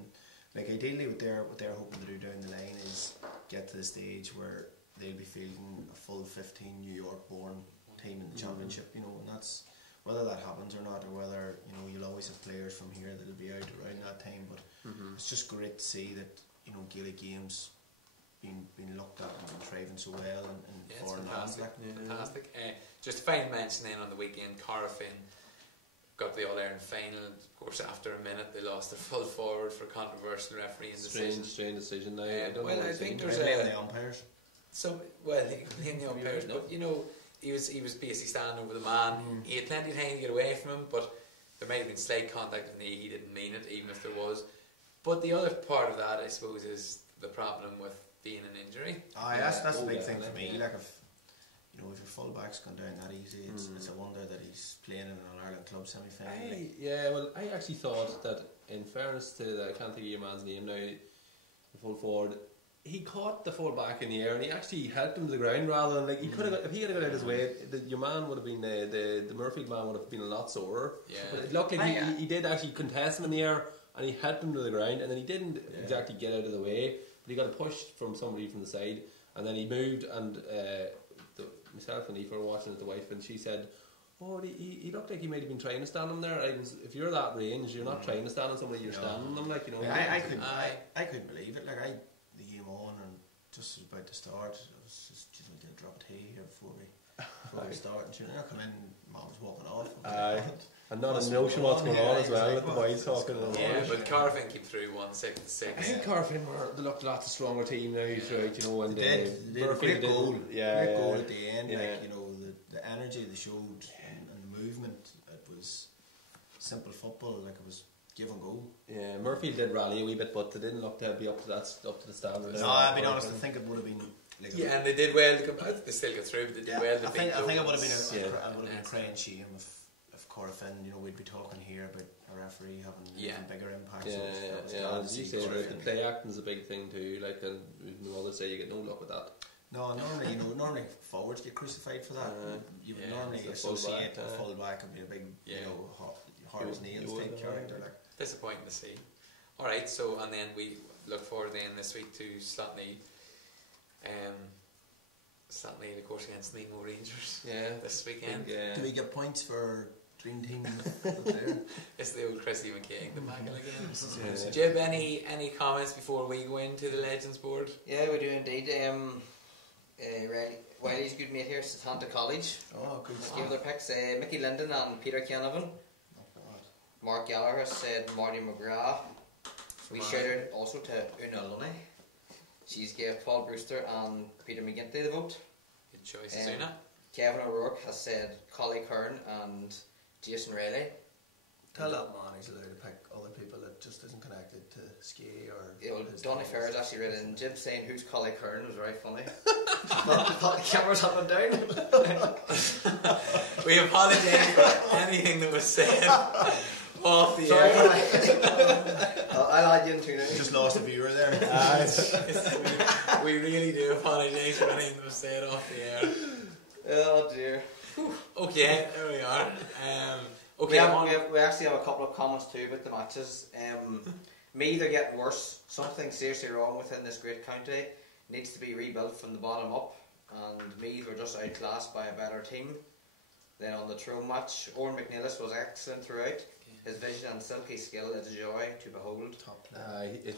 like ideally what they're hoping to do down the line is get to the stage where they'll be fielding a full 15 New York born team in the championship, you know, and that's whether that happens or not, or whether, you know, you'll always have players from here that'll be out around that time, but it's just great to see that, you know, Gaelic games being looked at and thriving so well in foreign lands. Fantastic. Just a final mention then on the weekend, Corofin got the All-Ireland final. Of course, after a minute they lost their full forward for controversial refereeing decision. Strange decision now. I think there's the umpires. He blamed the umpires, but you know, he was basically standing over the man. He had plenty of time to get away from him, but there might have been slight contact with the knee. He didn't mean it, even if there was. But the other part of that, I suppose, is the problem with being an injury. That's the big thing for me. Like if you know, if your fullback's gone down that easy, it's a wonder that he's playing in an All-Ireland club semi-final. I actually thought that, in fairness to I can't think of your man's name now, the full forward, he caught the fullback in the air and he actually helped him to the ground rather than, like, he could have, if he had got out his way, your man would have been the Murphy man would have been a lot sorer. Yeah. But it looked like he did actually contest him in the air and he helped him to the ground, and then he didn't exactly get out of the way, but he got a push from somebody from the side, and then he moved, and myself and Aoife were watching at the wife, and she said, "Oh, he looked like he might have been trying to stand him there." If you're that range, you're not trying to stand on somebody, you're standing them, like, you know. I couldn't believe it. Like, the game on and just about to start, I was just going to drop a tea here before we start. And she come in, Mom was walking off. And not a notion what's going on as well with the boys talking. But Corofin came through 1-6. I think Corofin they looked a lot stronger team now throughout, you know, and they did a great goal. Great goal at the end. Like, you know, the energy they showed and the movement. It was simple football. Like, it was give and go. Yeah, Murphy did rally a wee bit, but they didn't look to be up to the standard. No, I'll be honest. I think it would have been. Like, and they did well. They still got through, but they did well. I think it would have been a crying shame if Corofin, you know, we'd be talking here about a referee having an even bigger impact. As you say, the play acting is a big thing too. Like, and others say you get no luck with that. No, normally forwards get crucified for that. You would normally associate a fullback and be a big, you know, hard as nails type character. Like, disappointing to see. All right, so and then we look forward then this week to Slotney. Slotney, of course, against the Nemo Rangers. This weekend. Do we get points for Dream Team? It's the old Chrissy McKay, the Magal again. Jib, any comments before we go into the Legends board? Yeah, we do indeed. Wiley's good mate here, Satanta College. Oh, good. Just gave their picks. Mickey Linden and Peter Canavan. Mark Gallagher said Marty McGrath. We shouted also to Una Lunny. She's gave Paul Brewster and Peter McGinty the vote. Good choices, Una. Kevin O'Rourke has said Collie Kern and Jason Riley. Tell that man he's allowed to pick other people that just isn't connected to ski or. Yeah, well, Donny Ferris actually read in Jib saying who's Collie Kern was very funny. thought the cameras had went down. We apologise for anything that was said off the air. I'll add you in too now. Just lost a viewer there. We really do apologise for anything that was said off the air. Oh dear. Okay, there we are. Okay, we actually have a couple of comments too about the matches. Meath are getting worse. Something seriously wrong within this great county. Needs to be rebuilt from the bottom up. And Meath were just outclassed by a better team. Then on the Tyrone match, Owen McNeilis was excellent throughout. His vision and silky skill is a joy to behold. He's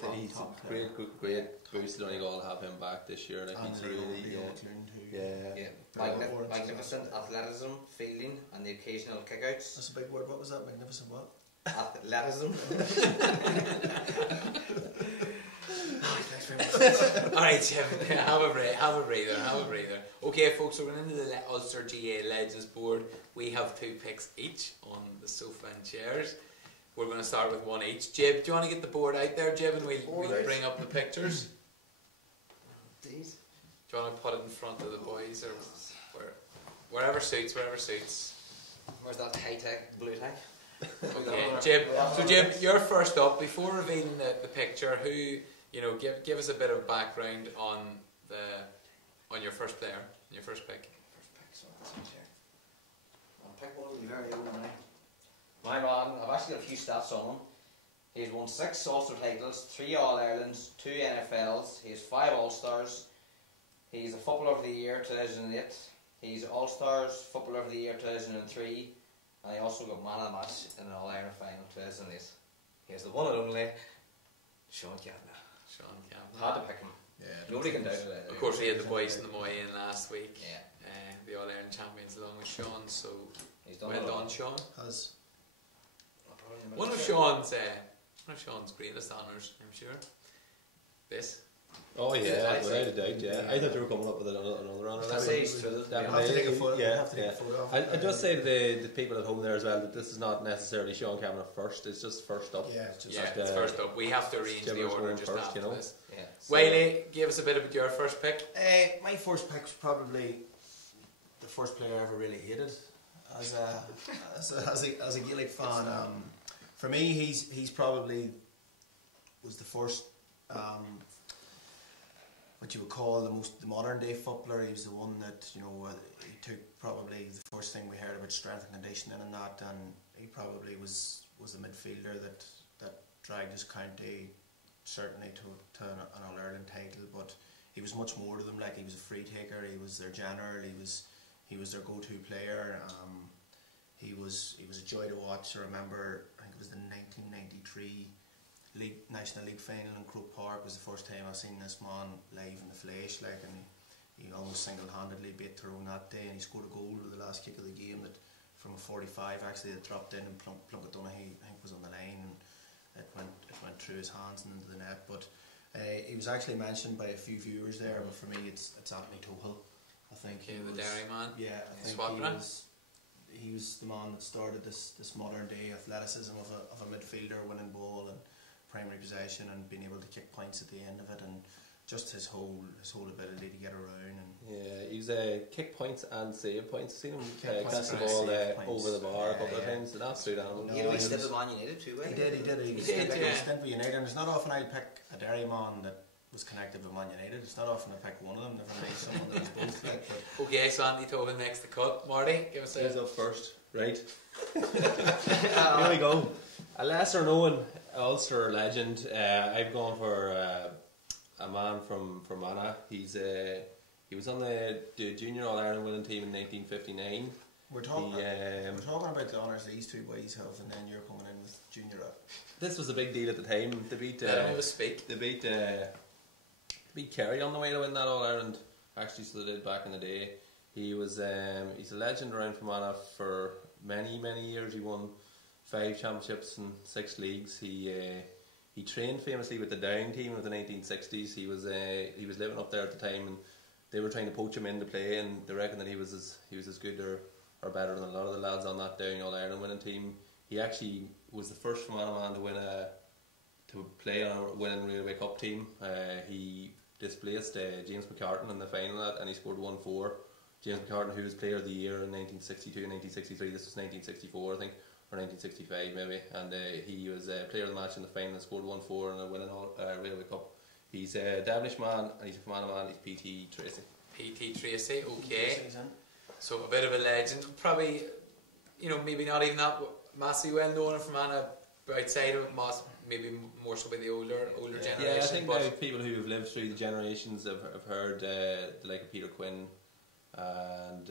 great boost. Only going to have him back this year. Like, he's really magnificent athleticism, fielding, and the occasional kickouts. That's a big word. What was that? Magnificent what? Athleticism. Thanks very much. Alright, Jim, have a breather. Okay, folks, so we're into the Ulster GA Legends board. We have 2 picks each on the sofa and chairs. We're going to start with 1 each. Jib, do you want to get the board out there, Jib, and we'll bring up the pictures? These? Do you want to put it in front of the boys, or wherever suits? Where's that high-tech blue tag? Okay, Jib. So Jib, you're first up. Before revealing the picture, who give us a bit of background on your first player, your first pick. I'll pick one of the very own now. My man, I've actually got a few stats on him. He's won 6 Ulster titles, 3 All-Irelands, 2 NFLs, he has 5 All-Stars. He's a Footballer of the Year 2008. He's All-Stars Footballer of the Year 2003. And he also got Man of the Match in an All-Ireland final 2008. He's the one and only Sean Kavanagh. Hard to pick him. Yeah, Nobody can doubt it. Of course, we had the boys in the Moy in last week. Yeah. The All-Ireland champions along with Sean, so He's done well it all. done, Sean. Has One of Sean's greatest honours, I'm sure. This. Oh yeah, I'd without a doubt, yeah. I thought they were coming up with another honour. I'd say he's through it. have to take a photo. Yeah, Have to take a photo. I just say to the people at home there as well that this is not necessarily Sean Kavanagh first. It's just first up. Yeah, it's just It's first up. We have to arrange the Jibbers order going just first, after this. Yeah. Wiley, give us a bit of your first pick. my first pick was probably the first player I ever really hated as a Gaelic fan. For me, he's probably was the first what you would call the modern day footballer. He was the one that he took probably the first thing we heard about strength and conditioning and that, and he probably was the midfielder that dragged his county certainly to an All-Ireland title, but he was much more to them. Like, he was a free taker, he was their general, he was their go-to player. He was a joy to watch. I remember, I think it was the 1993 National League final in Croke Park. Was the first time I've seen this man live in the flesh, like, and he almost single-handedly beat Tyrone that day, and he scored a goal with the last kick of the game that from a 45 actually it dropped in, and Plunkett Donaghy I think was on the line, and it went through his hands and into the net. But he was actually mentioned by a few viewers there, but for me it's Anthony Tohill. I think he was the Derry man. Yeah, I think he was the man that started this modern day athleticism of a midfielder winning ball and primary possession and being able to kick points at the end of it, and just his whole ability to get around. And yeah, he was kick points and save points. I've seen him points catch the and ball save points. over the bar a couple of Yeah. times. An absolute animal. He had a wee stint with Man United too, He did. He did, stint with United, and it's not often I pick a Derry man that was connected with Man United. It's not often I pick one of them. Never mind someone that was both. Like, but Okay, so Anthony Tohill next to cut. Marty, give us He's a... up first, right? Here we go. A lesser known Ulster legend. I've gone for a man from Mana. He was on the Junior All Ireland winning team in 1959. we're talking about the honours these two boys have, and then you're coming in with Junior up. This was a big deal at the time. They beat Let him speak. They beat Kerry on the way to win that All Ireland. Actually, so they did back in the day. He's a legend around Fermanagh for many years. He won 5 championships and 6 leagues. He trained famously with the Down team of the 1960s. He was living up there at the time, and they were trying to poach him in to play, and they reckon that he was as good or better than a lot of the lads on that Down All Ireland winning team. He actually was the first Fermanagh man to play on a winning Railway Cup team. He displaced James McCartan in the final, and he scored 1-4. James McCartan, who was Player of the Year in 1962 and 1963, this was 1964 I think, or 1965 maybe, and he was Player of the Match in the final and scored 1-4 in a winning Railway Cup. He's a Devonish man, and he's a Fermanagh man. He's P.T. Tracy. P.T. Tracy, okay. So a bit of a legend. Probably, maybe not even that massively well known from Fermanagh outside of it, maybe more so by the older generation. Yeah, I think now people who have lived through the generations have heard the like of Peter Quinn, and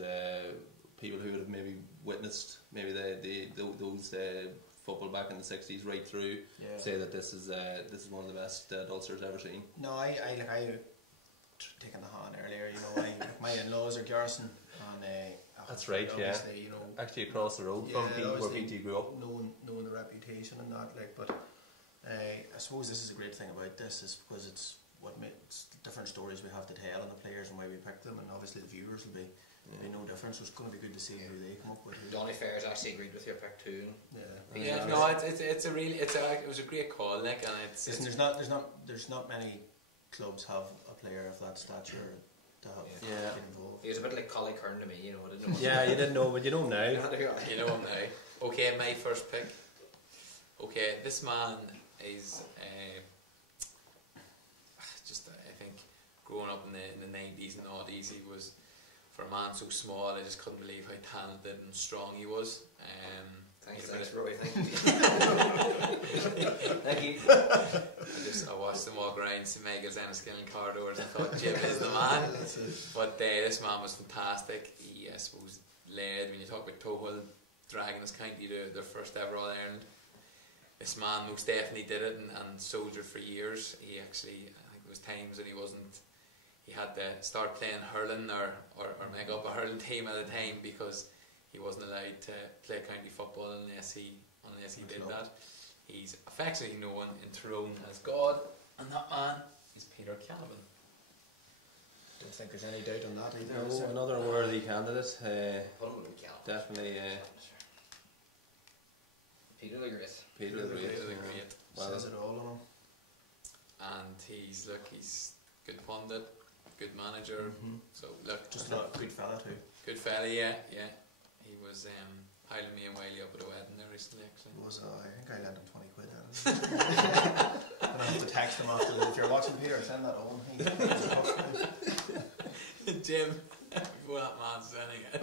people who would have maybe witnessed maybe those football back in the 60s right through say that this is one of the best that Ulster's ever seen. No, I taken the hand earlier. My in-laws are Garrison, and that's right. Yeah, actually across the road from where PT grew up. Knowing the reputation and that, like, but I suppose this is a great thing about this is because it's different stories we have to tell on the players and why we picked them, and obviously the viewers will be no different. So it's going to be good to see who they come up with. Donny Fair's actually agreed with your pick too. It was a great call, like, and Listen, there's not many clubs have a player of that stature to have get involved. He was a bit like Collie Kern to me, you know. I didn't know. Yeah, you didn't know, but you know now. You know him now. Okay, my first pick. Okay, this man is I think growing up in the 90s and noughties, he was, for a man so small, I just couldn't believe how talented and strong he was. Thanks, Roy. Thank you. I watched him walk around St Michael's and Enniskillen corridors and thought Jim is the man. But this man was fantastic. He, I suppose, led, when you talk about Tohull dragging his county to their first ever All Ireland, this man most definitely did it and soldiered for years. He actually, I think there was times that he had to start playing hurling or make up a hurling team at a time because he wasn't allowed to play county football unless he did that. He's affectionately known in Tyrone as God, and that man is Peter Canavan. Don't think there's any doubt on that either. No, another worthy candidate. Definitely. Peter the Great. Peter the Great. Well, says it all on him. And he's good pundit, good manager. So look, just a good fella too. Good fella, yeah. He was piling me and Wiley up at a wedding there recently, actually. I think I lent him 20 quid then. I'm gonna have to text him after this. If you're watching Peter, send that on. Jim, before that man's sending it.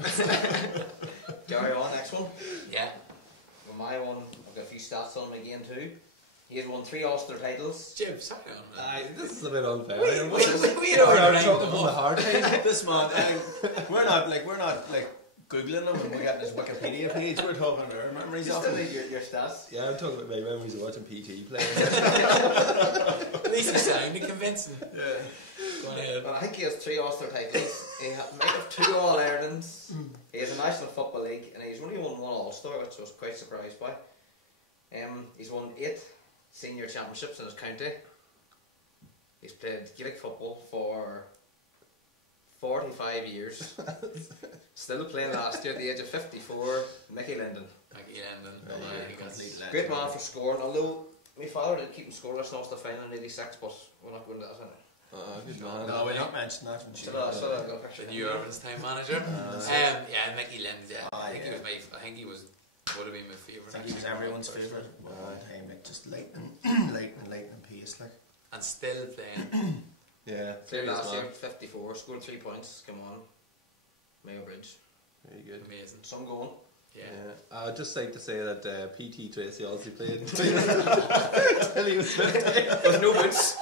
Carry on, next one. Yeah. Well, my one, I've got a few stats on him again too. He has won 3 Ulster titles. Jim, sorry on that. This is a bit unfair. We are talking from the heart. This man, we're not googling him and we got this Wikipedia page. We're talking about our memories of him. Your stats. Yeah, I'm talking about my memories of watching PT play. At least he sounded convincing. Yeah. Go ahead. Well, I think he has 3 Ulster titles. He might have 2 All Irelands. He has a National Football League, and he's only won 1 Ulster, which I was quite surprised by. He's won 8 senior championships in his county. He's played Gaelic football for 45 years. Still playing last year at the age of 54. Mickey Linden. Great man for scoring, although my father did keep him scoreless in Ulster final in 86, but we're not going to that, isn't it? Good man. No, we're not mentioning that. The new Irvin's time manager. Mickey Linden. He would have been my favourite. I think he was everyone's favourite. Just lightning pace, like. And still playing. Yeah. Played last year, 54, scored 3 points. Come on, Mayo Bridge. Very good. Amazing. Some going. Yeah. I'd just like to say that PT Tracy also played until he was 50. With no boots.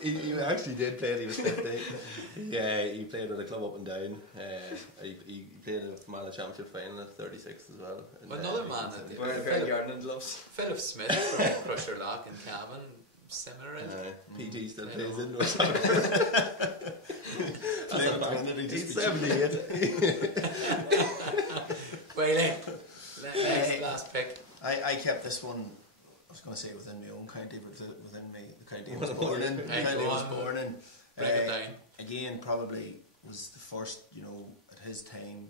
He actually did play until he was 50. Yeah, he played with a club up and down. He played in the Fermanagh Championship final at 36 as well. And, another man that Philip Smith from Crusher Lock in Cavan, similar. PT still plays indoor soccer. He's 78. Wait, last pick. I kept this one. I was going to say within my own county, but within the county I was born in. Break it down. Again, probably was the first. At his time,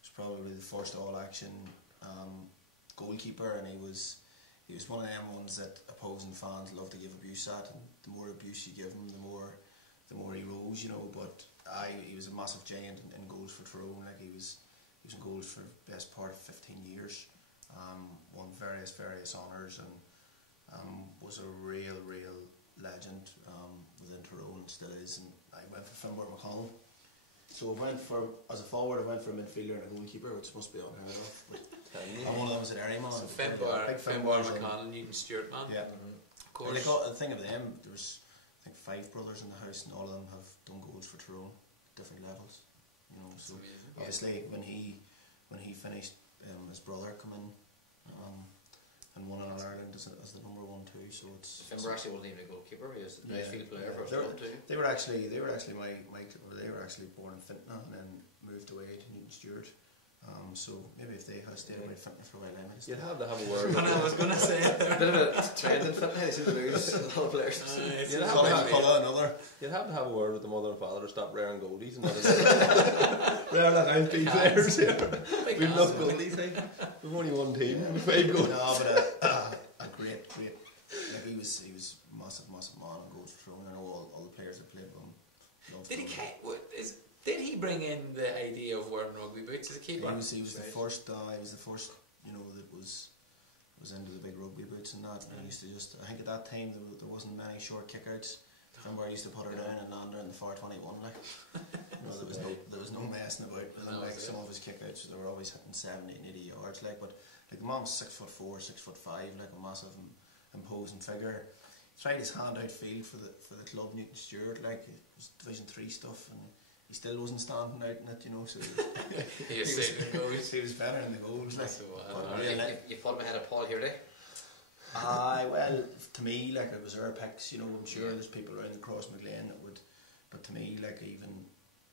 was probably the first all-action goalkeeper, and he was one of them ones that opposing fans love to give abuse at, and the more abuse you give him, the more he rose. But he was a massive giant in goals for Tyrone. Like he was in goals for the best part of 15 years. Won various honours and was a real legend within Tyrone, and still is. And I went for Finbar McConnell. So as a forward, I went for a midfielder and a goalkeeper, which must be unheard of. And one of them was an area man. So Finbar McConnell, Newton Stewart man. Yeah. Of course. The thing of them, there was I think 5 brothers in the house, and all of them have done goals for Tyrone, different levels. So obviously when he finished, his brother come in and won in Ireland as the number 1 too. So it's. Finbar actually wasn't even a goalkeeper; he was a midfield player first too. They were actually born in Fintona and then moved away to Newton Stewart. So maybe if they had stayed away from fitness for a while, I might You'd have to have a word. I was going to say it there. Bit of a trend in fitness, you lose a lot of players. You'd have to have a word with the mother and father to stop rearing goldies and rearing that outfield players here. We've enough goldies, eh? We've only one team with 5 goals. No, but a great, like he was massive man and goals for throwing. I know all the players that played with him. Did he bring in the idea of wearing rugby boots as a keeper? He was the first. He was the first. You know, that was into the big rugby boots and that. And I used to I think at that time there wasn't many short kickouts. I remember I used to put her down and land her in the 421. Like, you know, there was no messing about. And like some of his kickouts, they were always hitting 70 and 80 yards. Like, but like the man was 6'4", 6'5", like a massive, imposing figure. Tried his hand out field for the club Newton Stewart. Like, it was Division 3 stuff and. He still wasn't standing out in it, you know, so he was better in the goals. Like. You thought we had a Paul here, eh? Well, to me, like, it was our picks, you know. I'm sure there's people around the Cross McLean that would, but to me, like, even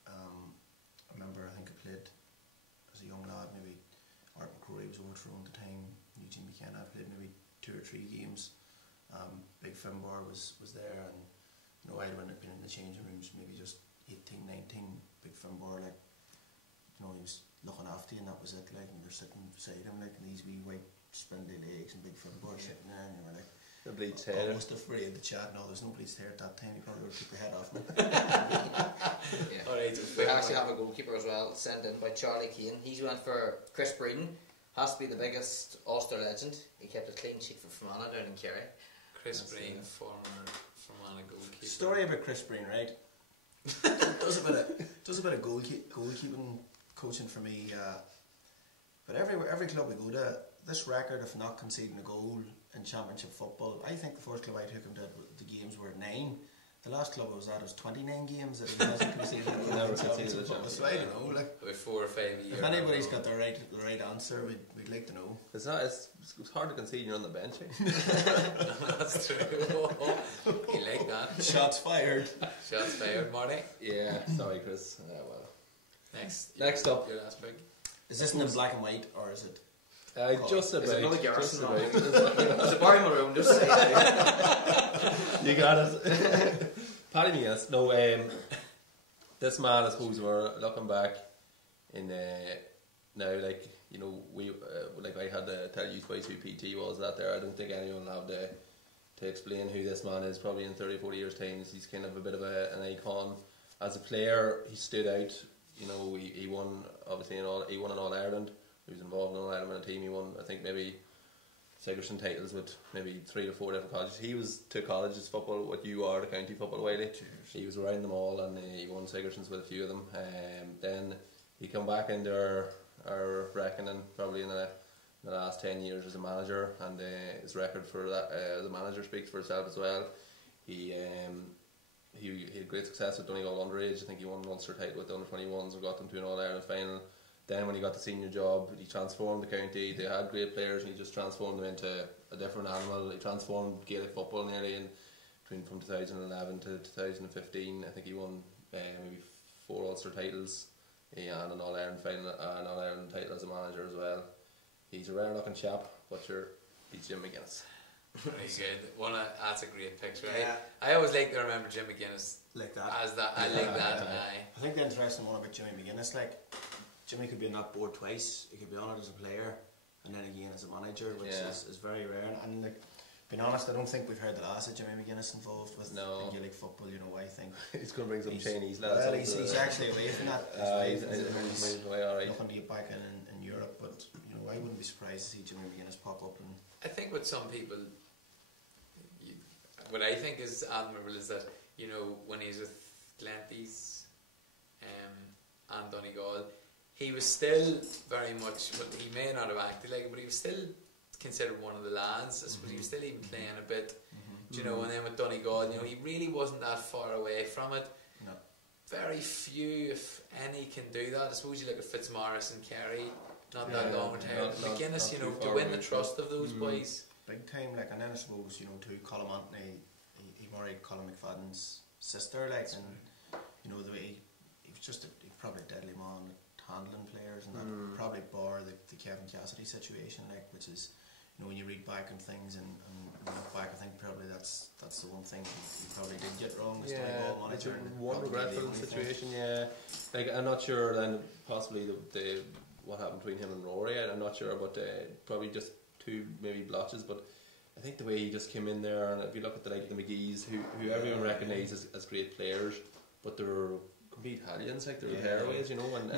I remember, I think I played as a young lad, maybe Art McCrory was overthrown at the time, Eugene McKenna. I played maybe 2 or 3 games. Big Finbar was there, and you know, I'd been in the changing rooms maybe just 18, 19, Big Finbar, like, you know, he was looking after you and that was it, like, and they're sitting beside him, like, and these wee white spindly legs and Big Finbar sitting there, and you were like, the bleached hair. Almost afraid to chat. No, there's no bleached hair at that time. You probably would keep your head off me. Alright, we actually have a goalkeeper as well, sent in by Charlie Keane. He went for Chris Breeden. Has to be the biggest Ulster legend. He kept a clean sheet for Fermanagh down in Kerry. Chris Breeden, former Fermanagh goalkeeper. Story about Chris Breeden, right? does a bit of goalkeeping coaching for me. But every club we go to, this record of not conceding a goal in Championship football, I think the first club I took him to, the games were 9. The last club I was at was 29 games that he hasn't conceded a goal in Championship football. So I don't know, like, about 4 or 5 years. If anybody's got the right answer, we'd like to know. It's hard to concede you're on the bench. Eh? That's true. You like that? Shots fired. Shots fired, Marty. Yeah, sorry, Chris. Well. Next up. Your last pick. Is this in black and white or is it? Just about. Is it another Garrison? It's a Barry Maroon, just say it. You got it. Paddy McGuinness. No, this man, I suppose, we're looking back in now, like, you know, we like I had to tell you twice who PT was that there. I don't think anyone will have to explain who this man is. Probably in 30 or 40 years' time, he's kind of a bit of an icon. As a player, he stood out. You know, he won, obviously, he won in All Ireland. He was involved in All Ireland team. He won, I think, maybe Sigerson titles with maybe 3 or 4 different colleges. He was to colleges football what you are to county football, Wiley. He was around them all, and he won Sigersons with a few of them. Then he come back into our reckoning probably in the last 10 years as a manager, and his record for that as a manager speaks for itself as well. He had great success with Donegal underage. I think he won an Ulster title with the under-21s and got them to an All-Ireland final. Then when he got the senior job, he transformed the county. They had great players and he just transformed them into a different animal. He transformed Gaelic football nearly from 2011 to 2015. I think he won maybe 4 Ulster titles and an All-Ireland final, an All-Ireland title as a manager as well. He's a rare looking chap, but he's Jim McGuinness. Very good. That's a great picture. Yeah. I always like to remember Jim McGuinness like that. as that. I like that. I think the interesting one about Jimmy McGuinness, like, Jimmy could be on that board twice. He could be on it as a player and then again as a manager, which is very rare. And like, being honest, I don't think we've heard the last of Jimmy McGuinness involved with Gaelic football. You know, I think he's going to bring some Chinese lads. Well, he's actually away from that. He's away, all right. Looking to get back in Europe, but you know, I wouldn't be surprised to see Jimmy McGuinness pop up. And I think with some people, what I think is admirable is that, you know, when he's with Glenties and Donegal, he was still very much, well, he may not have acted like it, but he was still considered one of the lads. I suppose he was still even playing a bit, you know, and then with Donegal, you know, he really wasn't that far away from it. No. Very few, if any, can do that. I suppose you look at Fitzmaurice and Kerry, not that long retired. McGuinness, you know, to win the trust of those boys. Big time, like, and then I suppose, you know, too, Colin Anthony, he married Colin McFadden's sister, like, and, you know, the way he was just he was probably a deadly man at handling players and that. Probably bar the Kevin Cassidy situation, like, which is, you know, when you read back on things and look back, I think probably that's the one thing he probably did get wrong. Was Donegal manager. One regretful situation. Yeah, like I'm not sure. Then possibly the what happened between him and Rory. I'm not sure, but probably just two maybe blotches. But I think the way he just came in there, and if you look at the McGees, who everyone recognises as great players, but they're complete hellions, like they're tearaways, you know. And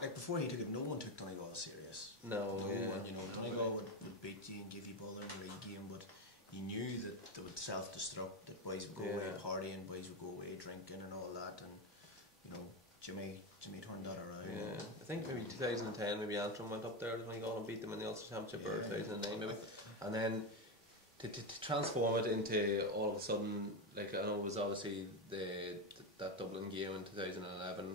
like before he took it, no one took Donegal serious. No one, you know. Donegal would beat you and give you bother in the league game, but you knew that they would self-destruct, that boys would go away partying, boys would go away drinking and all that, and you know, Jimmy turned that around. Yeah, I think maybe 2010, maybe Antrim went up there to Donegal and beat them in the Ulster Championship, or 2009 maybe, and then to transform it into all of a sudden, like I know it was obviously that Dublin game in 2011.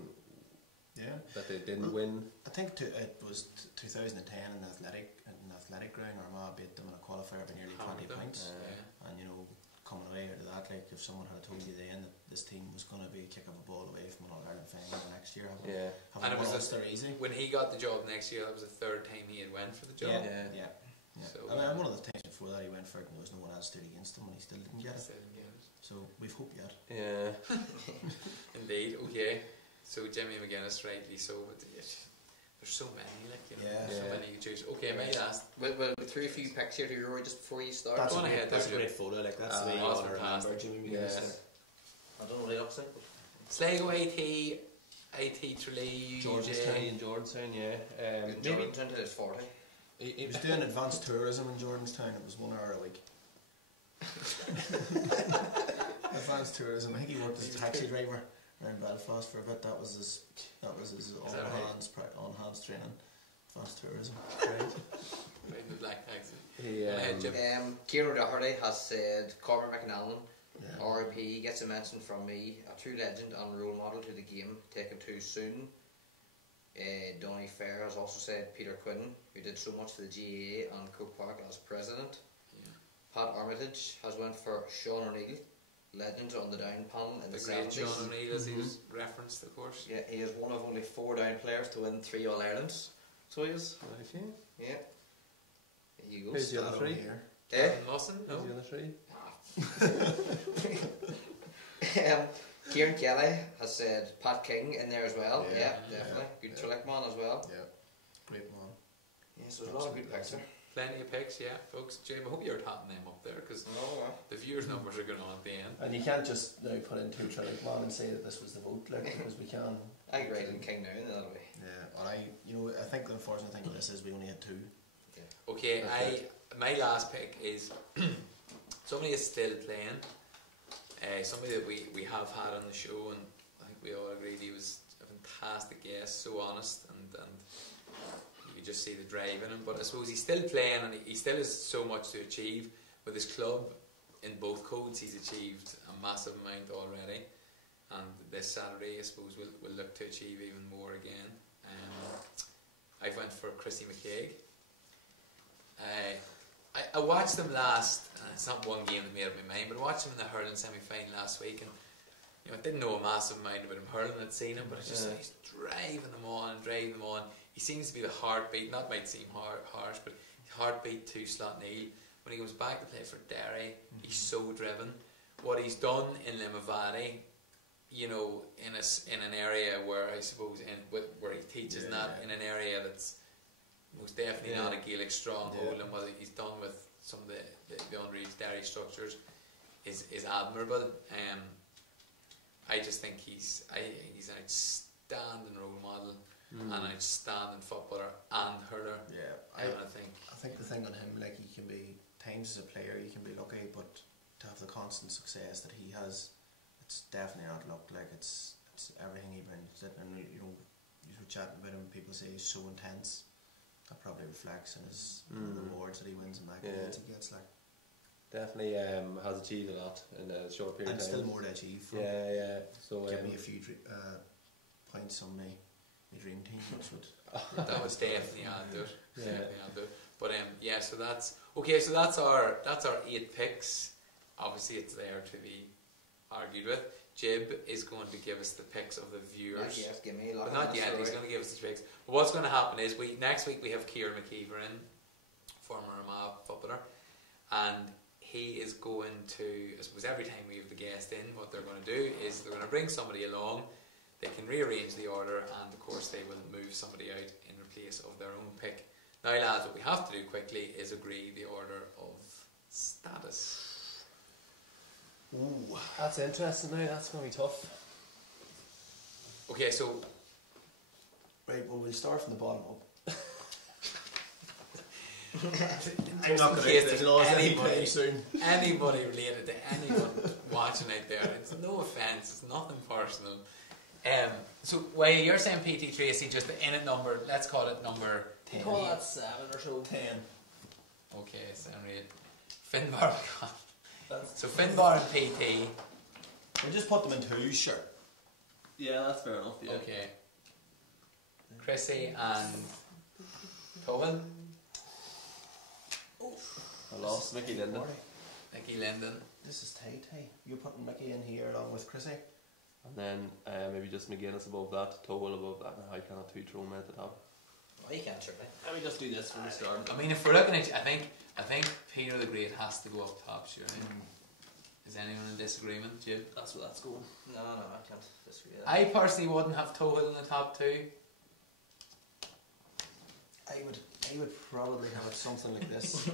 Yeah, that they didn't win. I think it was 2010 in the athletic ground. Armagh beat them in a qualifier by nearly 20 points. And you know, coming away out of that, like if someone had told you then that this team was going to be a kick of a ball away from an All-Ireland final the next year, and it was Ulster easy. When he got the job next year, that was the third time he had went for the job. Yeah. So, I mean, one of the times before that he went for it and there was no one else stood against him and he still didn't get it. So we've hope yet. Yeah. Indeed. Okay. So Jimmy McGuinness, rightly so, but there's so many, like, you know, so many you choose. Okay, my last. We'll throw a few picks here to Rory just before you start. That's a great photo, like that's the way you want to remember Jimmy McGuinness. I don't know what he looks like. Sligo IT Tralee, Jordanstown, maybe into his 40. He was doing advanced tourism in Jordanstown. It was 1 hour a week. Advanced tourism. I think he worked as a taxi driver around Belfast for a bit. That was his on hands training. Advanced tourism. Right. The black taxi. Kieran O'Doherty has said Cormac McAnallen, RIP, gets a mention from me, a true legend and role model to the game, taken too soon. Donny Fair has also said Peter Quinn, who did so much for the GAA and Croke Park as president. Pat Armitage has went for Sean O'Neill, legend on the down panel in the 70s. Great Sean O'Neill, as he was referenced, of course. Yeah, he is one of only 4 down players to win 3 All-Irelands. So he is. Okay. Yeah. There you go. Who's the other 3? Lawson? No. Who's the other 3? Kieran Kelly has said Pat King in there as well. Yeah, definitely. Good Tralee man as well. Yeah, great man. Yeah, so there's a lot of good picks there. Plenty of picks, folks. Jim, I hope you're topping them up there because the viewers' numbers are going on at the end. And you can't just now put into Tralee man and say that this was the vote, like, because we can. I could write in King now in that way. Yeah, and I think the unfortunate thing with this is we only had 2. Yeah. Okay, my last pick is somebody is still playing. Somebody that we have had on the show, and I think we all agreed he was a fantastic guest, so honest, and you just see the drive in him. But I suppose he's still playing, and he still has so much to achieve with his club. In both codes, he's achieved a massive amount already, and this Saturday, I suppose, we'll look to achieve even more again. I went for Chrissy McCaig. I watched them last, and it's not one game that made up my mind, but I watched him in the hurling semi-final last week, and you know, I didn't know a massive amount about him hurling. I'd seen him, but it's just he's driving them on. He seems to be the heartbeat. That might seem harsh, but heartbeat to Slotneil. When he comes back to play for Derry, he's so driven. What he's done in Limavady, you know, in an area where I suppose where he teaches in an area that's most definitely not a Gaelic stronghold, and what he's done with some of the underage Derry structures is admirable. I just think he's an outstanding role model, an outstanding footballer and hurler. Yeah, I think the thing on him, like, he can be times as a player you can be lucky, but to have the constant success that he has, it's definitely not luck. Like, it's everything he brings. And you know, you were chatting about him, people say he's so intense. That probably reflects in his the awards that he wins and accolades he gets. Like, definitely has achieved a lot in a short period of time. And still more to achieve. So give me a few points on my dream team, which would that was definitely add to it. But so that's okay. So that's our 8 picks. Obviously, it's there to be argued with. Jib is going to give us the picks of the viewers. Yes, give me a lot. But not yet, he's going to give us the picks. But what's going to happen is, next week we have Kieran McKeever in, former Armagh footballer, and he is going to, I suppose every time we have the guest in, what they're going to do is they're going to bring somebody along, they can rearrange the order, and of course they will move somebody out in place of their own pick. Now lads, what we have to do quickly is agree the order of status. Ooh, that's interesting now, that's going to be tough. Okay, so... Right, well, we'll start from the bottom up. I'm not going to anybody soon. Anybody related to anyone watching out there, it's no offence, it's nothing personal. So, while you're saying PT Tracy, just the in it number, let's call it number 10. Call that 7 or so. 10. Okay, 7 or 8. Finbar. So Finbar and PT. We'll just put them in twos, sure. Yeah, that's fair enough. Yeah. Okay. Chrissy and Cohen. I lost Mickey Linden. Mickey Linden. This is tight, hey. You're putting Mickey in here along with Chrissy. And then maybe just McGuinness above that, Towell above that, and I cannot two throw men at the top. Well, you can't certainly. Let me just do this from the start. I mean, if we're looking at, I think Peter the Great has to go up top, surely. Is anyone in disagreement, Jib? That's where that's going. No, I can't disagree with that. I personally wouldn't have Towell in the top two. I would probably have something like this.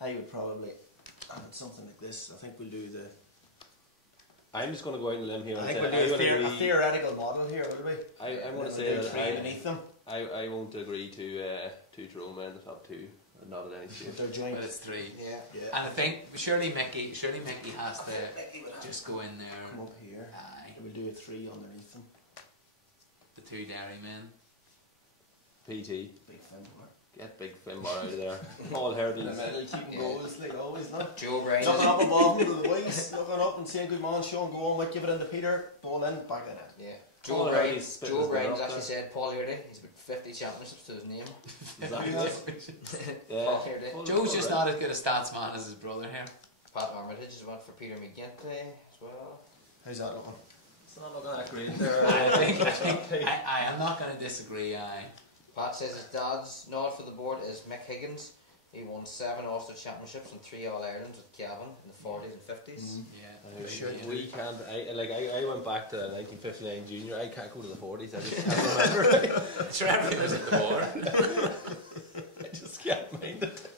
I would probably have something like this. I think we'll do the... I'm just going to go out on a limb here. I think we'll do a theoretical model here, will we? I'm going to say that three beneath them. I won't agree to two throw men in the top two. Not at any stage. They're joint. But it's 3. Yeah. And I think surely Mickey has to just go in there. Come up here. Aye. We'll do a 3 underneath them. The 2 dairy men. PT. Big Finbar. Get Big Finbar out of there. All hurdles. Keeping goals like always, not. Joe Bryan. Looking up above them to the boys, looking up and saying good man, Sean, go on, might give it into Peter, ball in, back in it. Yeah. Joe Bryan's actually said Paul Eardy. He's about 50 championships to his name. Yeah. Paul Eardy. Joe's just not as good a stats man as his brother here. Pat Armitage has went for Peter McGinty as well. How's that looking? It's not looking that great there. I am not going to disagree. Pat says his dad's nod for the board is Mick Higgins. He won 7 Ulster championships and 3 All-Irelands with Cavan in the 40s and 50s. Yeah. We can't. I went back to 1959 junior. I can't go to the 40s. I just can't remember. Sure, everything was at the war. I just can't mind it.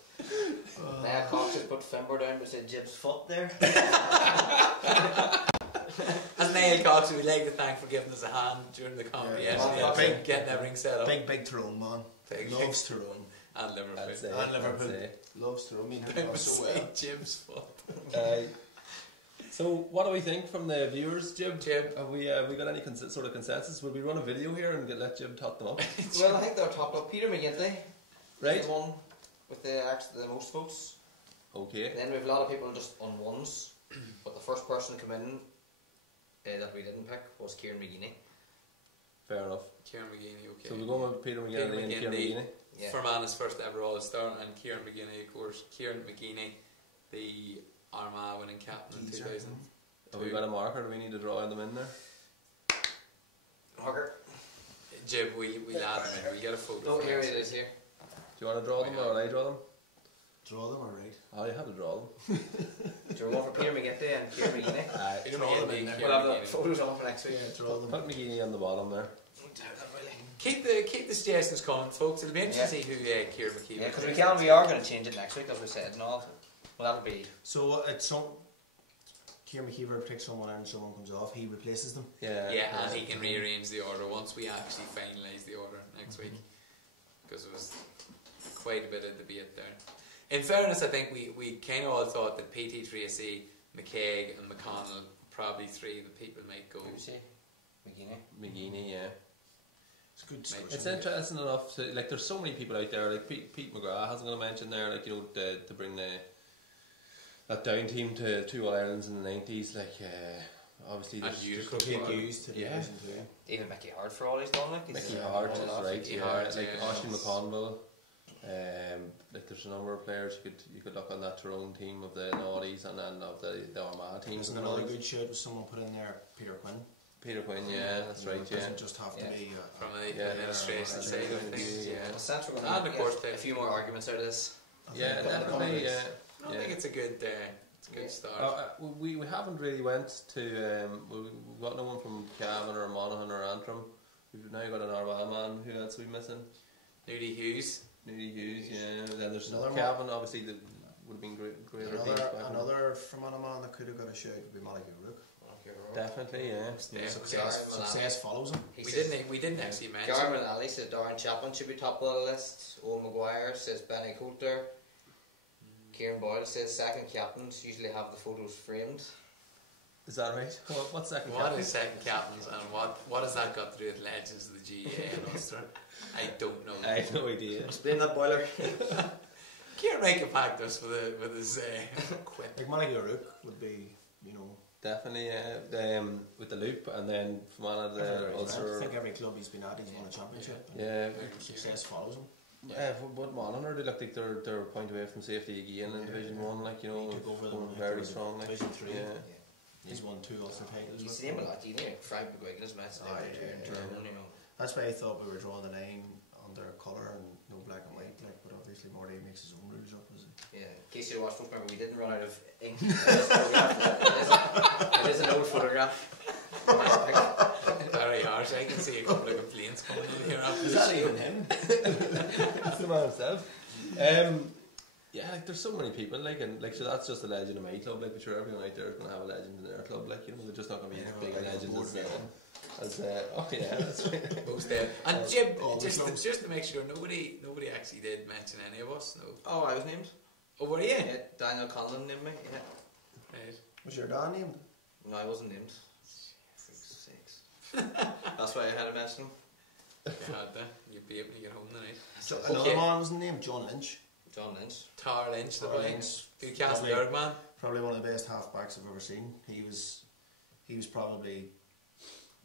Now Cox has put Finbar down to say Jib's foot there. As Neil Cox, we'd like to thank for giving us a hand during the comedy. Getting everything set up. Big Tyrone man. Loves Tyrone. And Liverpool. And Liverpool. Loves Tyrone. So well. Jib's foot. So, what do we think from the viewers, Jib? Have we got any sort of consensus? Will we run a video here and let Jib top them up? Well, I think they're topped up. Peter McGinty, right? The one with the most votes. Okay. Then we have a lot of people just on ones, but the first person to come in that we didn't pick was Kieran McGeaney. Fair enough. Kieran McGeaney, okay. So we're going with Peter McGinty and Kieran McGeaney. Yeah. Fermanagh first ever All-Star, and Kieran McGeaney, of course. Kieran McGeaney, the Armagh winning captain in 2000. Have we got a marker? Do we need to draw them in there? Marker. Jib, we'll add them in. We'll get a photo. Oh, here it is here. Do you want to draw them or will I draw them? Draw them, alright. Oh, you have to draw them. Do you want for Peter McGinty and Kieran McGeaney? Draw them in. We'll have the photos on for next week. Yeah, draw them. Put McGeaney on the bottom there. Keep the suggestions coming, folks. It'll be interesting to see who Kieran McGeaney is. Yeah, because we are going to change it next week, as we said, and all. Well, that'll be. So it's some. Kieran McKeever picks someone and someone comes off, he replaces them. Yeah, and he can rearrange the order once we actually finalise the order next week. Because there was quite a bit of debate there. In fairness, I think we kind of all thought that PT Tracy, McKaig and McConnell, probably 3 of the people might go. Who say? McGeaney, yeah. It's good discussion. It's interesting enough to, like, there's so many people out there, like Pete McGrath hasn't going to mention there, like, you know, to bring that down team to 2 All-Irelands in the 90s, like, obviously there's used to yeah. Even Mickey Hart for all he's done, like. Mickey Hart is right, yeah. Like Ashley McConville. Like there's a number of players you could look on that Tyrone team of the Naughties and then of the Armagh team. Isn't another good shout was someone put in there, Peter Quinn. Peter Quinn, yeah, that's right. It doesn't just have to be from the administration side of things. In a sense, we're going to get a few more arguments out of this. Yeah, definitely. I think it's a good start. We haven't really went to. We've got no one from Cavan or Monaghan or Antrim. We've now got an Armagh man. Who else are we missing? Nudie Hughes, yeah. Then there's another Cavan, obviously, that would have been great. Another from Anamon that could have got a shout would be Malachi Rook. Definitely, yeah. Success follows him. We didn't actually mention. Garmin Ali says Darren Chapman should be top of the list. Owen Maguire says Benny Coulter. Kieran Boyle says second captains usually have the photos framed. Is that right? What's second captains? What is second captains and what has that got to do with Legends of the GAA and Ulster? I don't know. I have no idea. Explain that, Boiler. Kieran might get back to us with his quip. Like Malachi Rook would be, you know. Definitely, with the loop, and then from on the Ulster. I think every club he's been at, he's won a championship. Yeah, success follows him. But Monaghan, they look like they're a point away from safety again in Division 1, like, you know, very strong. Like, Division 3. Yeah. He's won 2 Ulster titles. He's the name a lot, you know, Frank McGuigan is match That's why I thought we were drawing the line under colour and no black and white, like, but obviously Marty makes his own rules up, is he? Yeah, in case you watched, remember we didn't run out of ink. It is an old photograph. Very harsh. I can see a couple of complaints coming in here after Is that even him? It's the man himself. Yeah, like there's so many people, like, and like, so that's just a legend of my club, like, but sure, everyone out there is going to have a legend in their club, like, you know, they're just not going to be as big a legend as oh yeah, that's right. Most and Jim, just to make sure, nobody actually did mention any of us. No. Oh, I was named. Oh, were you? Yeah, Daniel Conlon named me. Yeah. Right. Was your dad named? No, I wasn't named. That's why I had to mention him. You had to. You'd be able to get home tonight. So another man wasn't named John Lynch. John Lynch. Tar Lynch, the boy. Newcastle Derg man. Probably one of the best halfbacks I've ever seen. He was probably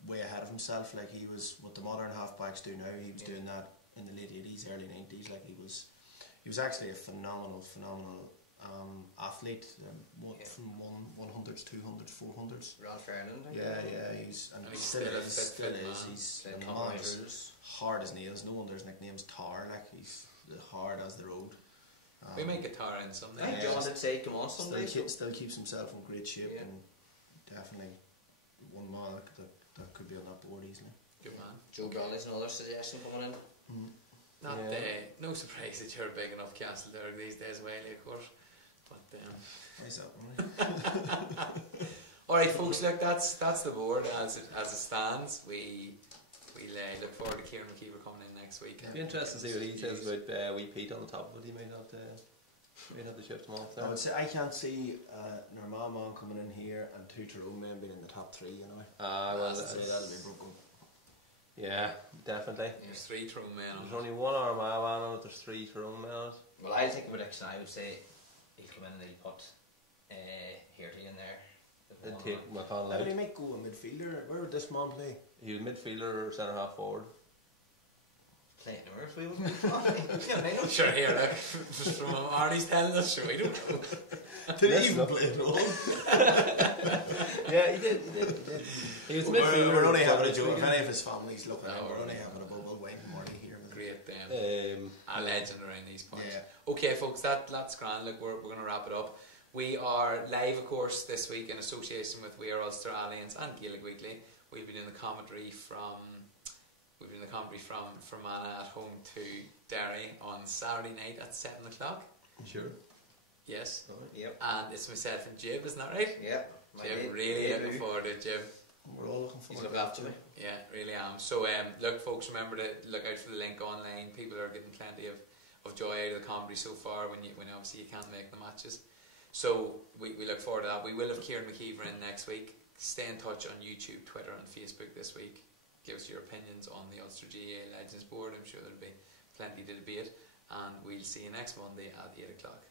way ahead of himself. Like, he was what the modern halfbacks do now. He was doing that in the late 80s, early 90s. Like, he was actually a phenomenal athlete. From 100s, 200s, 400s. Ron Ferdinand. Yeah, he still is. He's hard as nails. No wonder his nickname's Tar. Like, he's hard as the road. We might get Tar in someday. I think John did say come on someday. Still keeps himself in great shape, and definitely one man that could be on that board easily. Good man. Joe Bradley's another suggestion coming in. No surprise that you're big enough Castle Derg these days, Whaley, of course. But why's that? Alright folks, look, that's the board as it stands. We look forward to Kieran McKeever coming in next week. It'd be interesting to see what he says about wee Pete on the top of it. He might have to shift him off there. I would say I can't see Norman man coming in here and 2 Tyrone men being in the top 3, you know. That'll be broken. Yeah, definitely. There's 3 Tyrone men on it. There's only one Armagh man on it, there's 3 Tyrone men on it. Well, I think of prediction, I would say he'll come in and he'll put Hearty in there. They'll take McConnell How out. would he make go a midfielder? Where would this man play? He was midfielder or centre half forward. Playing North, we wouldn't. Sure, here, look, from what Marty's telling us, sure, we don't know. Did he even play at all? Yeah, he did. He was midfielder. We're only having a joke. If any of his family's looking at, we're only having a bubble. Wayne and Marty here. Great, a legend around these points. Yeah. Okay, folks, that's grand. Look, we're going to wrap it up. We are live, of course, this week in association with We Are Ulster Alliance and Gaelic Weekly. We'll be doing the commentary from Fermanagh at home to Derry on Saturday night at 7 o'clock. Sure. Yes. Yep. And it's myself and Jib, isn't that right? Yep. Jib, really looking forward to it, Jib. We're all looking forward to it. He's looking after me. Yeah, really am. So, look, folks, remember to look out for the link online. People are getting plenty of joy out of the comedy so far when obviously you can't make the matches. So we look forward to that. We will have Kieran McKeever in next week. Stay in touch on YouTube, Twitter and Facebook this week. Give us your opinions on the Ulster GAA Legends board. I'm sure there'll be plenty to debate. And we'll see you next Monday at 8 o'clock.